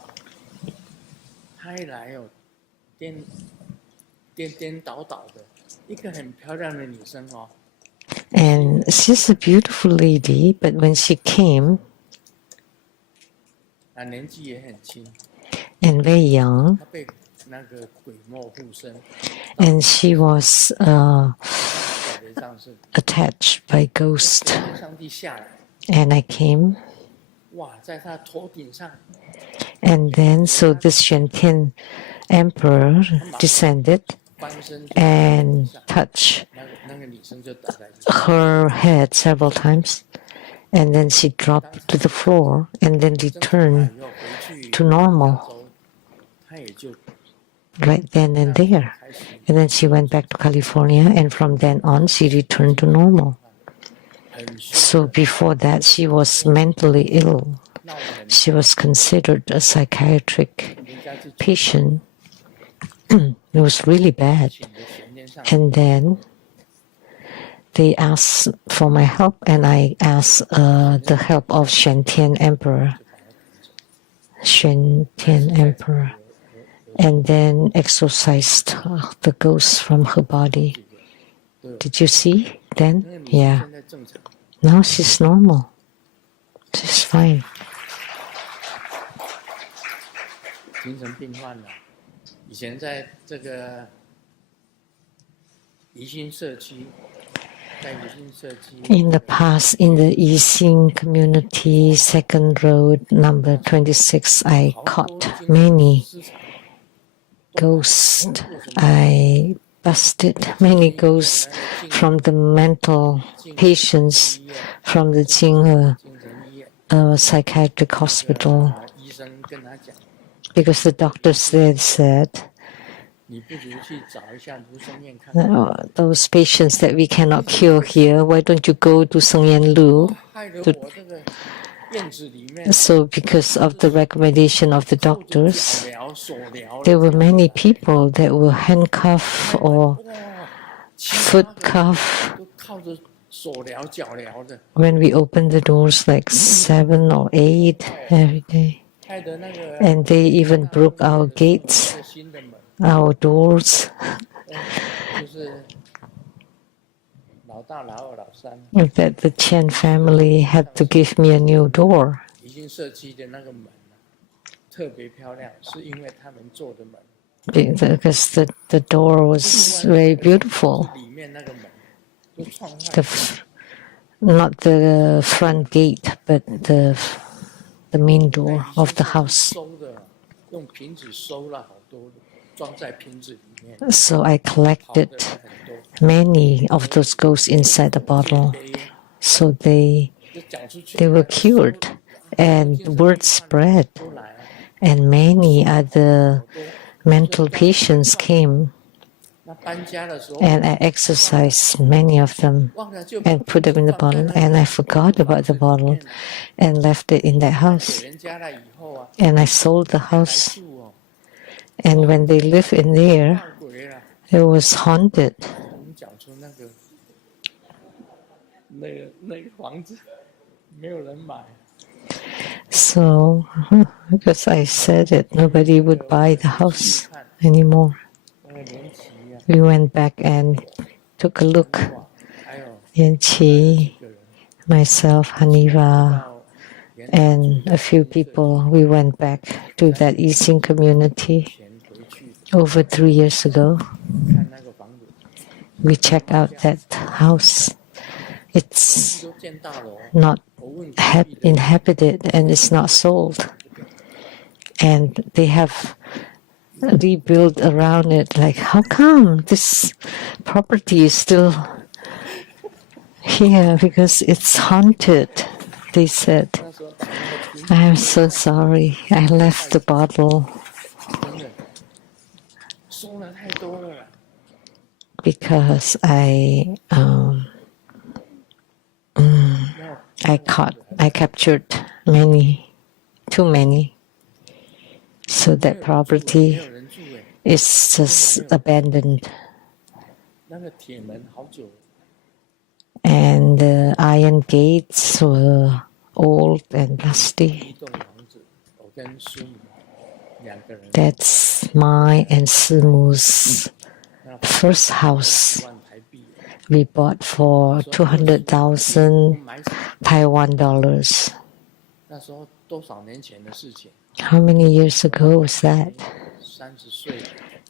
她一来哦，颠颠倒倒的，一个很漂亮的女生哦。 And she's a beautiful lady, but when she came 啊，年纪也很轻， and very young, 她被那个鬼魔附身， and she was 感觉上是 attached by ghost. 天上帝下来， And I came, 哇，在她头顶上， and then so this Shen-Tian Emperor descended 翻身就 and touched 那个女生就倒在地上， her head several times, and then she dropped to the floor and then 以 returned 后回去 to normal 她也就 right then and there. 开始 And then she went back to California, and from then on she returned to normal. 很凶， So before that she was mentally ill. 闹得很， She was considered a psychiatric 人家就 patient. It was really bad. 请了玄天上帝， And then they asked for my help, and I asked the help of Shen-Tian Emperor. Shen-Tian Emperor. And then exorcised the ghosts from her body. Did you see 那 then? 个女生 Yeah. 现在正常， Now she's normal. She's fine. 精神病患了。以前在这个宜兴社区， In the past, in the Yixing community, second road, number 26, I caught many ghosts. I busted many ghosts from the mental patients from the Jinghe psychiatric hospital, because the doctors there said, those patients that we cannot cure here, why don't you go to Sengyan Lu? So because of the recommendation of the doctors, there were many people that were handcuffed or foot cuffed. When we opened the doors, like 7 or 8 every day. And they even broke our gates, our doors. That the Chen family had to give me a new door. Because the door was very beautiful. Not the front gate, but the main door of the house. So I collected many of those ghosts inside the bottle. So they were cured, and word spread, and many other mental patients came, and I exorcised many of them and put them in the bottle, and I forgot about the bottle and left it in that house. And I sold the house, and when they lived in there, it was haunted. So, because I said it, nobody would buy the house anymore. We went back and took a look. Yan Qi, myself, Haniva, and a few people, we went back to that Yixing community over 3 years ago. We checked out that house. It's not inhabited and it's not sold. And they have rebuilt around it. Like, how come this property is still here? Because it's haunted, they said. I'm so sorry. I left the bottle because I captured too many. So that property is just abandoned. And the iron gates were old and rusty. That's my and Simu's first house. We bought for 200,000 Taiwan dollars. How many years ago was that?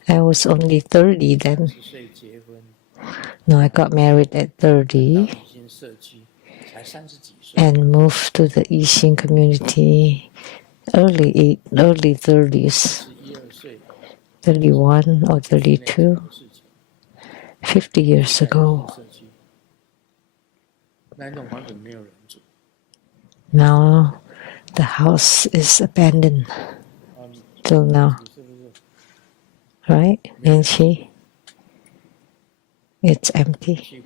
I was only 30 then. No, I got married at 30 and moved to the Yixing community early 30s, 31 or 32, 50 years ago. Now the house is abandoned till now, right, Nancy? It's empty.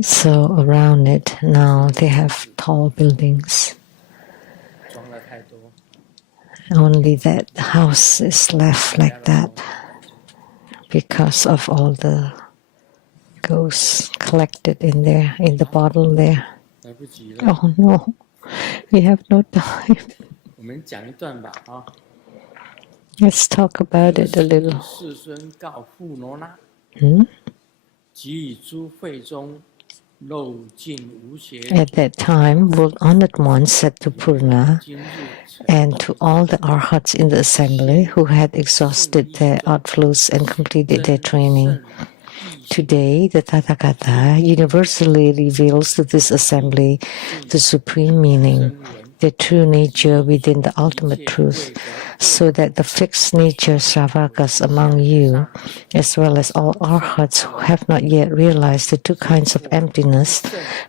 So around it now they have tall buildings. Only that house is left like that because of all the ghosts collected in there, in the bottle there. Oh no, we have no time. Let's talk about it a little. 漏尽无邪 At that time, World Honored One said to Purna 今日成 and to all the arhats in the assembly who had exhausted their outflows and completed their training. 真圣意性 Today, the Tathagata universally reveals to this assembly the supreme meaning, the true nature within the ultimate truth, so that the fixed nature Sravakas among you, as well as all arhats who have not yet realized the two kinds of emptiness,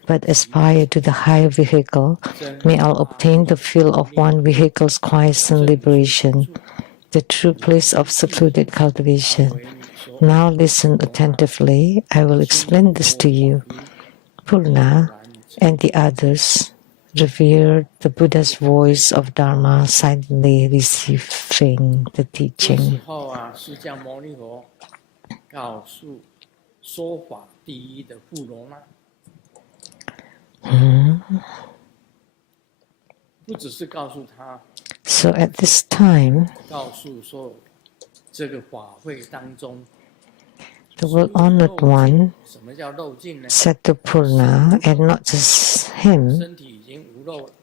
but aspire to the higher vehicle, may all obtain the feel of one vehicle's quiet and liberation, the true place of secluded cultivation. Now listen attentively. I will explain this to you. Purna and the others revered the Buddha's voice of Dharma, silently receiving the 这 teaching. 时候啊，释迦牟尼佛告诉说法第一的富罗那，不只是告诉他， So at this time, 告诉说这个法会当中， the World Honored One 什么叫漏尽呢？ said to Purna, and not just him, 身体已经无漏了，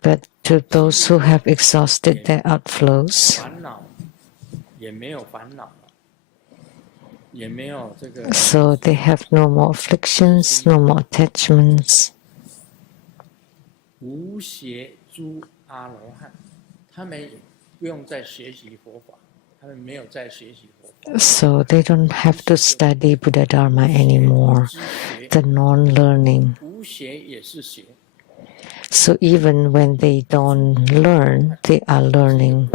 but to those who have exhausted their outflows, 烦恼也没有烦恼了，也没有这个 so they have no more afflictions, no more attachments. 无邪诸阿罗汉，他们也不用再学习佛法，他们没有再学习佛法。 So they don't have to study Buddha Dharma anymore, 知学 the non-learning. 无邪也是邪， So even when they don't learn, they are learning.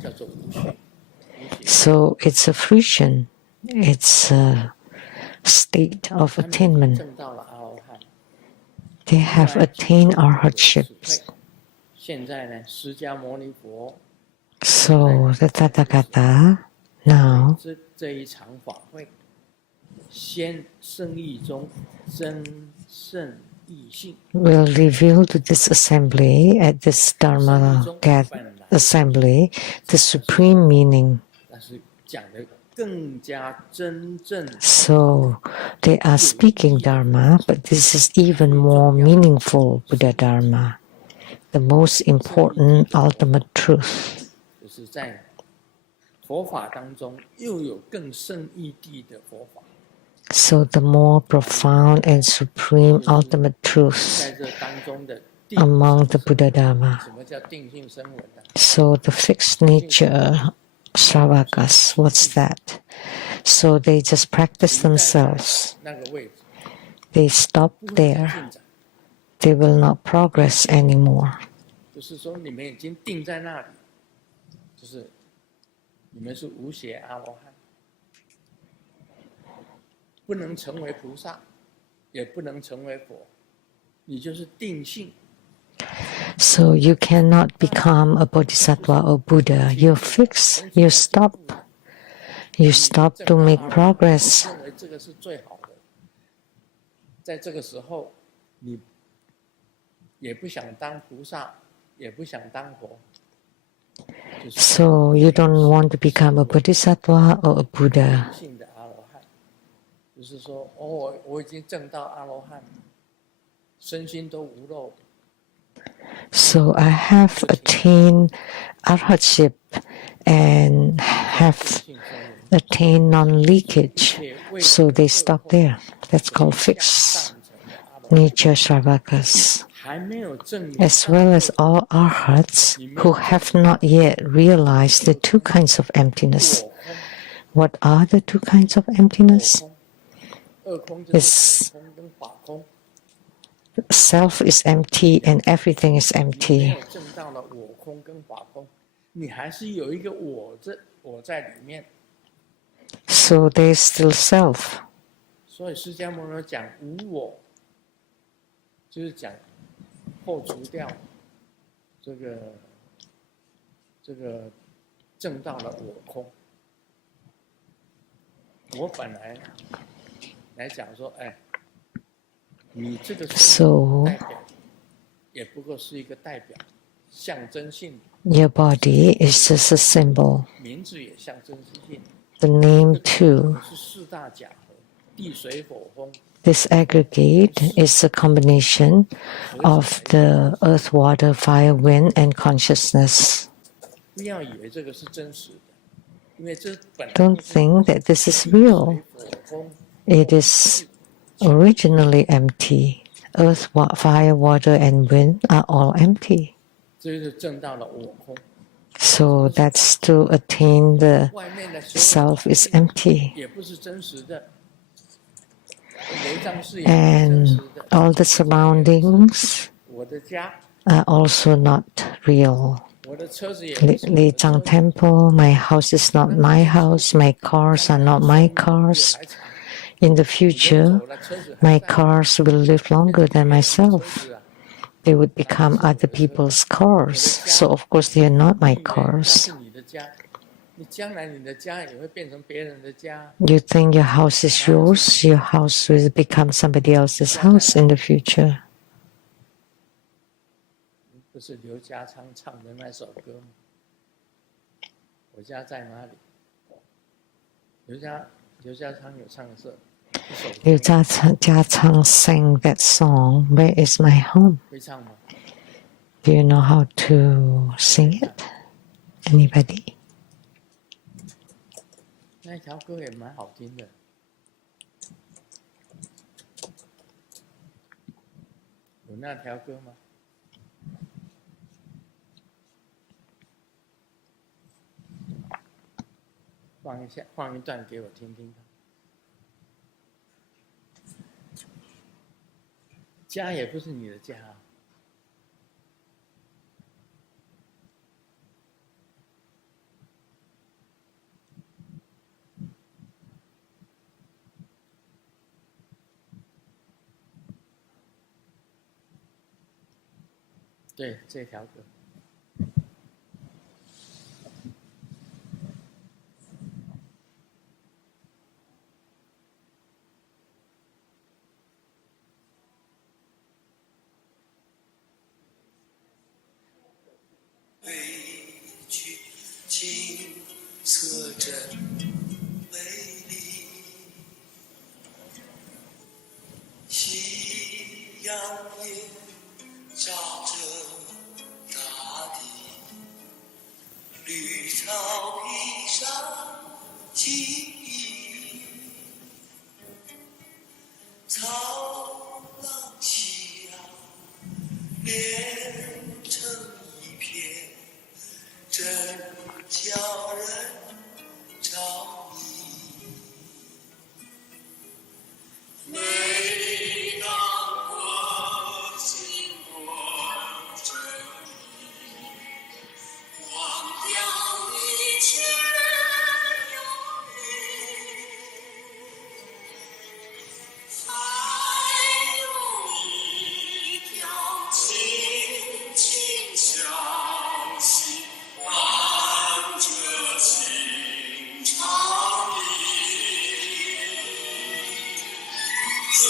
叫做无邪。无邪， So it's a fruition. It's a state of 他们 attainment. 证到了阿罗汉。 They have attained arhatships. 现在呢，释迦牟尼佛 So the Tathagata now 这一场法会，先生意中真圣意性， will reveal to this assembly at this Dharma assembly the supreme meaning. 但是讲的更加真正 So they are speaking Dharma, but this is even more meaningful Buddha Dharma, the most important ultimate truth. 就是在佛法当中又有更胜义谛的佛法， So the more profound and supreme ultimate 在 truth 这当中的定， among the Buddha Dharma. 什么叫定性声闻呢？ So the fixed nature Sravakas, what's that? So they just practice themselves. 那个位置 They stop 不会再 there. 进展， They will not progress anymore. 就是说你们已经定在那里，就是你们是无邪阿罗汉，不能成为菩萨，也不能成为佛，你就是定性。 So you cannot become a bodhisattva or Buddha. You fix, you stop. You stop to make progress. 认为这个是最好的，在这个时候，你也不想当菩萨，也不想当佛，就是 So you don't want to become a bodhisattva or a Buddha. 性的阿罗汉，就是说，哦，我已经证到阿罗汉，身心都无漏。 So I have attained arhatship and have attained non-leakage. So they stop there. That's called fixed nature Sravakas. 还没有证明 As well as all arhats who have not yet realized the two kinds of emptiness. 我空 What are the two kinds of emptiness? 空，二空就是 Is 空跟法空， self is empty and everything is 没 empty. 有证到了我空跟法空，你还是有一个我在里面。 So there's still self. 所以释迦牟尼佛讲无我，就是讲破除掉这个证到了我空。我本来讲说，哎，你这个 So 代表，也不过是一个代表，象征性， your body is just a symbol. 名字也象征性。 The name too. 是四大假合，地水火风 This aggregate is a combination of the earth, water, fire, wind, and consciousness. 不要以为这个是真实的，因为这本来 Don't 就是 think that this is real. 水火风 It is originally empty. Earth, fire, water, and wind are all empty. 这就是证到了我空。 So that's to attain the 外面的所有 self is empty. 也不是真实的，违章式也不是真 And 实的。 all the surroundings 我的家， are also not real. 我的车子也不是我的车 Li Zhang 子 Temple, my house is not my house, my cars are not my cars. In the future, my cars will live longer than myself. They would become other people's cars. So of course they are not my 那 cars. 是你的家，你将来你的家也会变成别人的家。 You think your house is yours, your house will become somebody else's house in the future. 不是刘家昌唱的那首歌吗？我家在哪里？刘家昌有唱的是一首歌， Liu Jiachang sang that song, Where is my home? 会唱吗？ Do you know how to sing it? Anybody? 那一条歌也蛮好听的。有那条歌吗？放一段给我听听看。家也不是你的家啊。对，这条歌。委屈景色真美丽，夕阳也照着大地，绿草披上记忆，草浪起啊，连成一片，真叫人着迷。每当我经过这里，忘掉一切忧虑，还有一条轻轻小溪伴着青草地，顺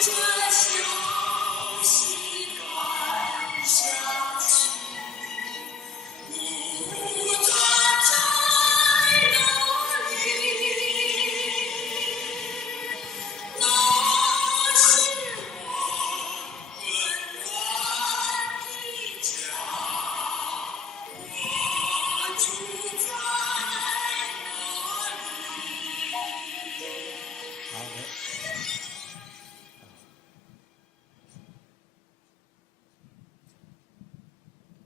着小溪赶下去，不知在哪里。那是我温暖的家，我住在哪里？好的。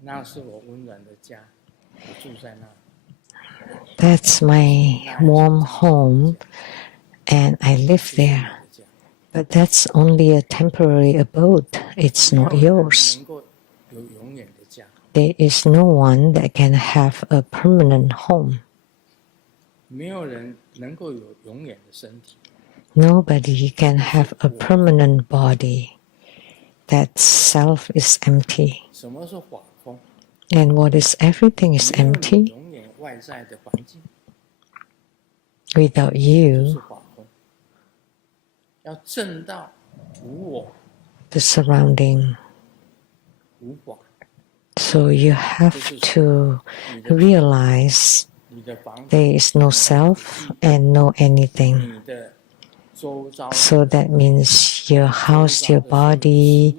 那是我温暖的家，我住在那。 That's my warm home, and I live there. But that's only a temporary abode. It's not yours. 能够有永远的家， There is no one that can have a permanent home. 没有人能够有永远的身体。 Nobody can have a permanent body. That self is empty. 什么是法空？ And what is everything is 没有你 empty. 永远外在的环境 Without 就是 you, 法空。要证到无我 the surrounding. 无法， So you have to realize 你的房子、 there is no self and no anything. 你的 So that means your house, your body,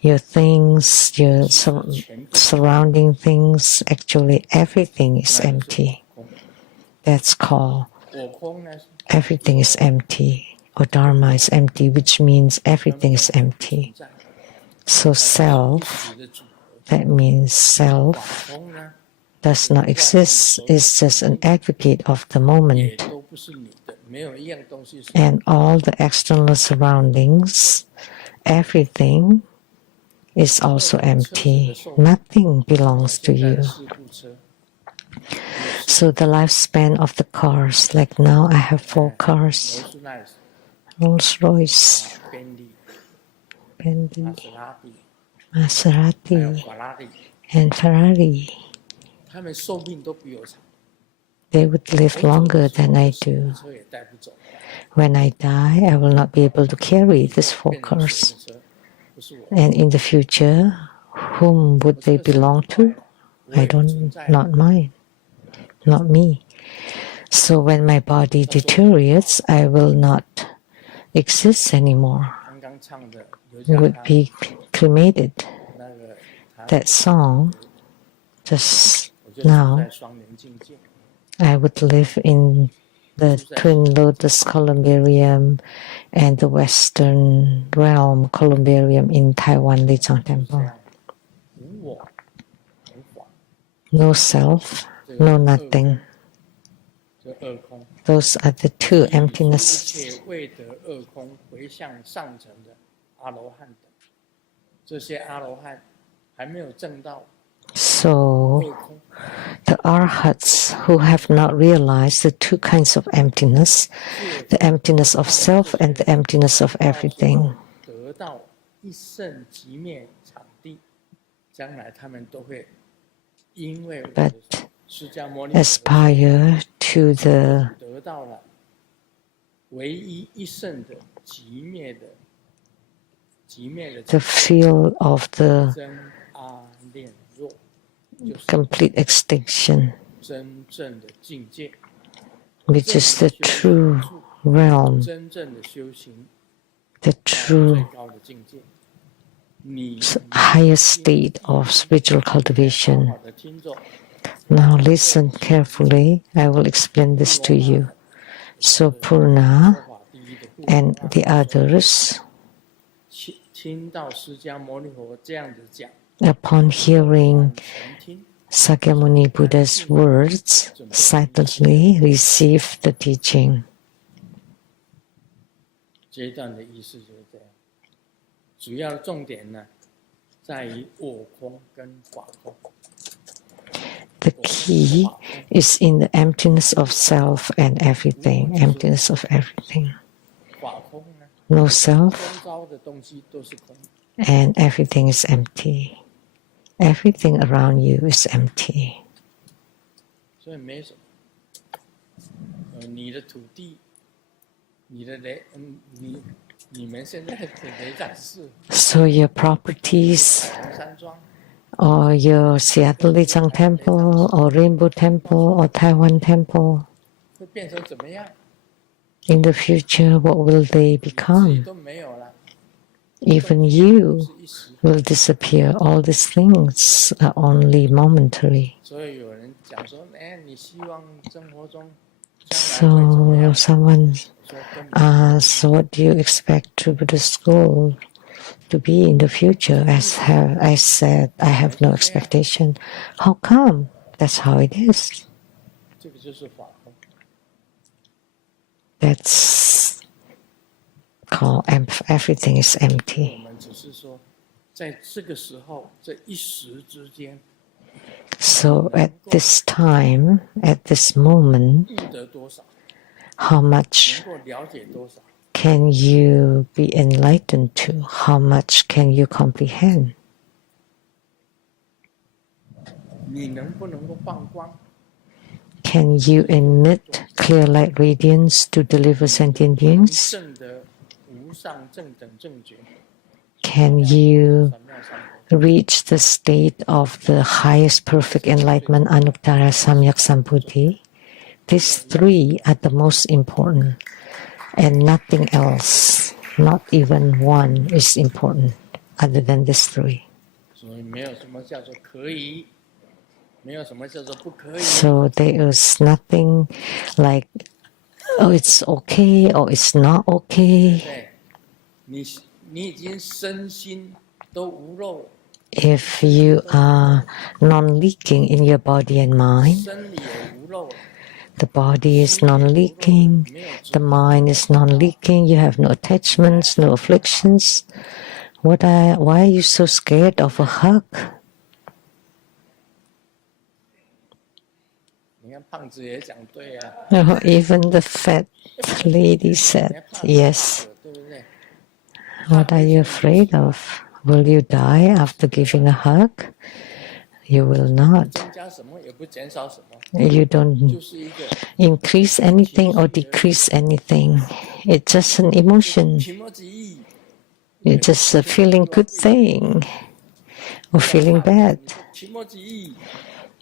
your things, your surrounding things, actually everything is empty. That's called everything is empty, or Dharma is empty, which means everything is empty. So self, that means self does not exist, it's just an advocate of the moment. And all the external surroundings, everything is also empty. Nothing belongs to you. So the lifespan of the cars, like now I have 4 cars, Rolls Royce, Bentley, Maserati, and Ferrari. They would live longer than I do. When I die, I will not be able to carry these 4 cars. And in the future, whom would they belong to? Not mine, not me. So when my body deteriorates, I will not exist anymore. Would be cremated. That song, just now, I would live in the Twin Lotus Columbarium and the Western Realm Columbarium in Taiwan Lichang Temple. No self, no nothing. Those are the 2 emptinesses. So the arhats who have not realized the 2 kinds of emptiness, the emptiness of self and the emptiness of everything, but aspire to the field of the complete extinction, which is the true realm, the true highest state of spiritual cultivation. Now listen carefully, I will explain this to you. So Purna and the others, upon hearing Sakyamuni Buddha's words, silently received the teaching. The key is in the emptiness of self and everything, emptiness of everything. No self, and everything is empty. Everything around you is empty. So your properties, or your Seattle Lichang Temple, or Rainbow Temple, or Taiwan Temple, in the future, what will they become? Even you will disappear. All these things are only momentary. So someone asks, what do you expect to the school to be in the future? As I said, I have no expectation. How come? That's how it is. That's called everything is empty. So at this time, at this moment, how much can you be enlightened to? How much can you comprehend? Can you emit clear light radiance to deliver sentient beings? Can you reach the state of the highest perfect enlightenment, Anuttara Samyak Sambuddhi? These 3 are the most important. and nothing else, not even one, is important other than these three. 所以没有什么叫做可以，没有什么叫做不可以。 So there is nothing like, oh, it's okay or it's not okay. 对，你已经身心都无漏了， If you are non-leaking in your body and mind, 生理也无漏了， the body is non-leaking, the mind is non-leaking, you have no attachments, no afflictions. Why are you so scared of a hug? 你看胖子也讲对啊， Even the fat lady 你 said, 还怕 yes. 对不对？ What are you afraid of? Will you die after giving a hug? You will not. 增加什么也不减少什么， You don't 就是一个 increase anything or decrease anything. It's just an emotion. 気持ちいい， It's just a feeling good thing or feeling bad. 気持ちいい，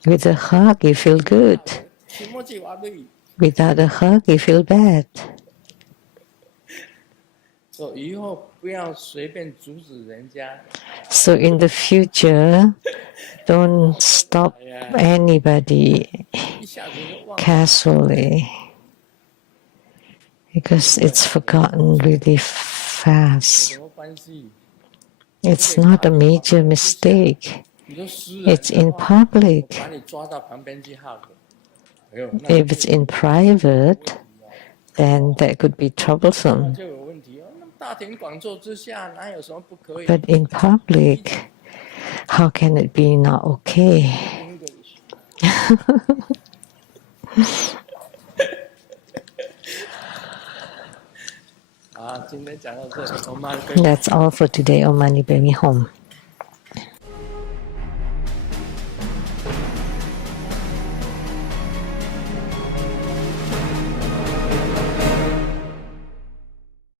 With a hug, you feel good. 気持ち悪い。 Without a hug, you feel bad. 所以以后不要随便阻止人家。 So in the future, don't stop anybody 一下子就忘了， casually because it's forgotten really 有 fast. 什么关系？ It's not a major mistake. 你说私人 It's in 的话， public. 把你抓到旁边去 hug， 哎呦，那 If it's in private, then that could be troublesome. 就有问题哦。那么大庭广众之下，哪有什么不可以 But in public, how can it be not okay? 好，今天讲到这里，我们 That's all for today, Om Mani Padme Hum.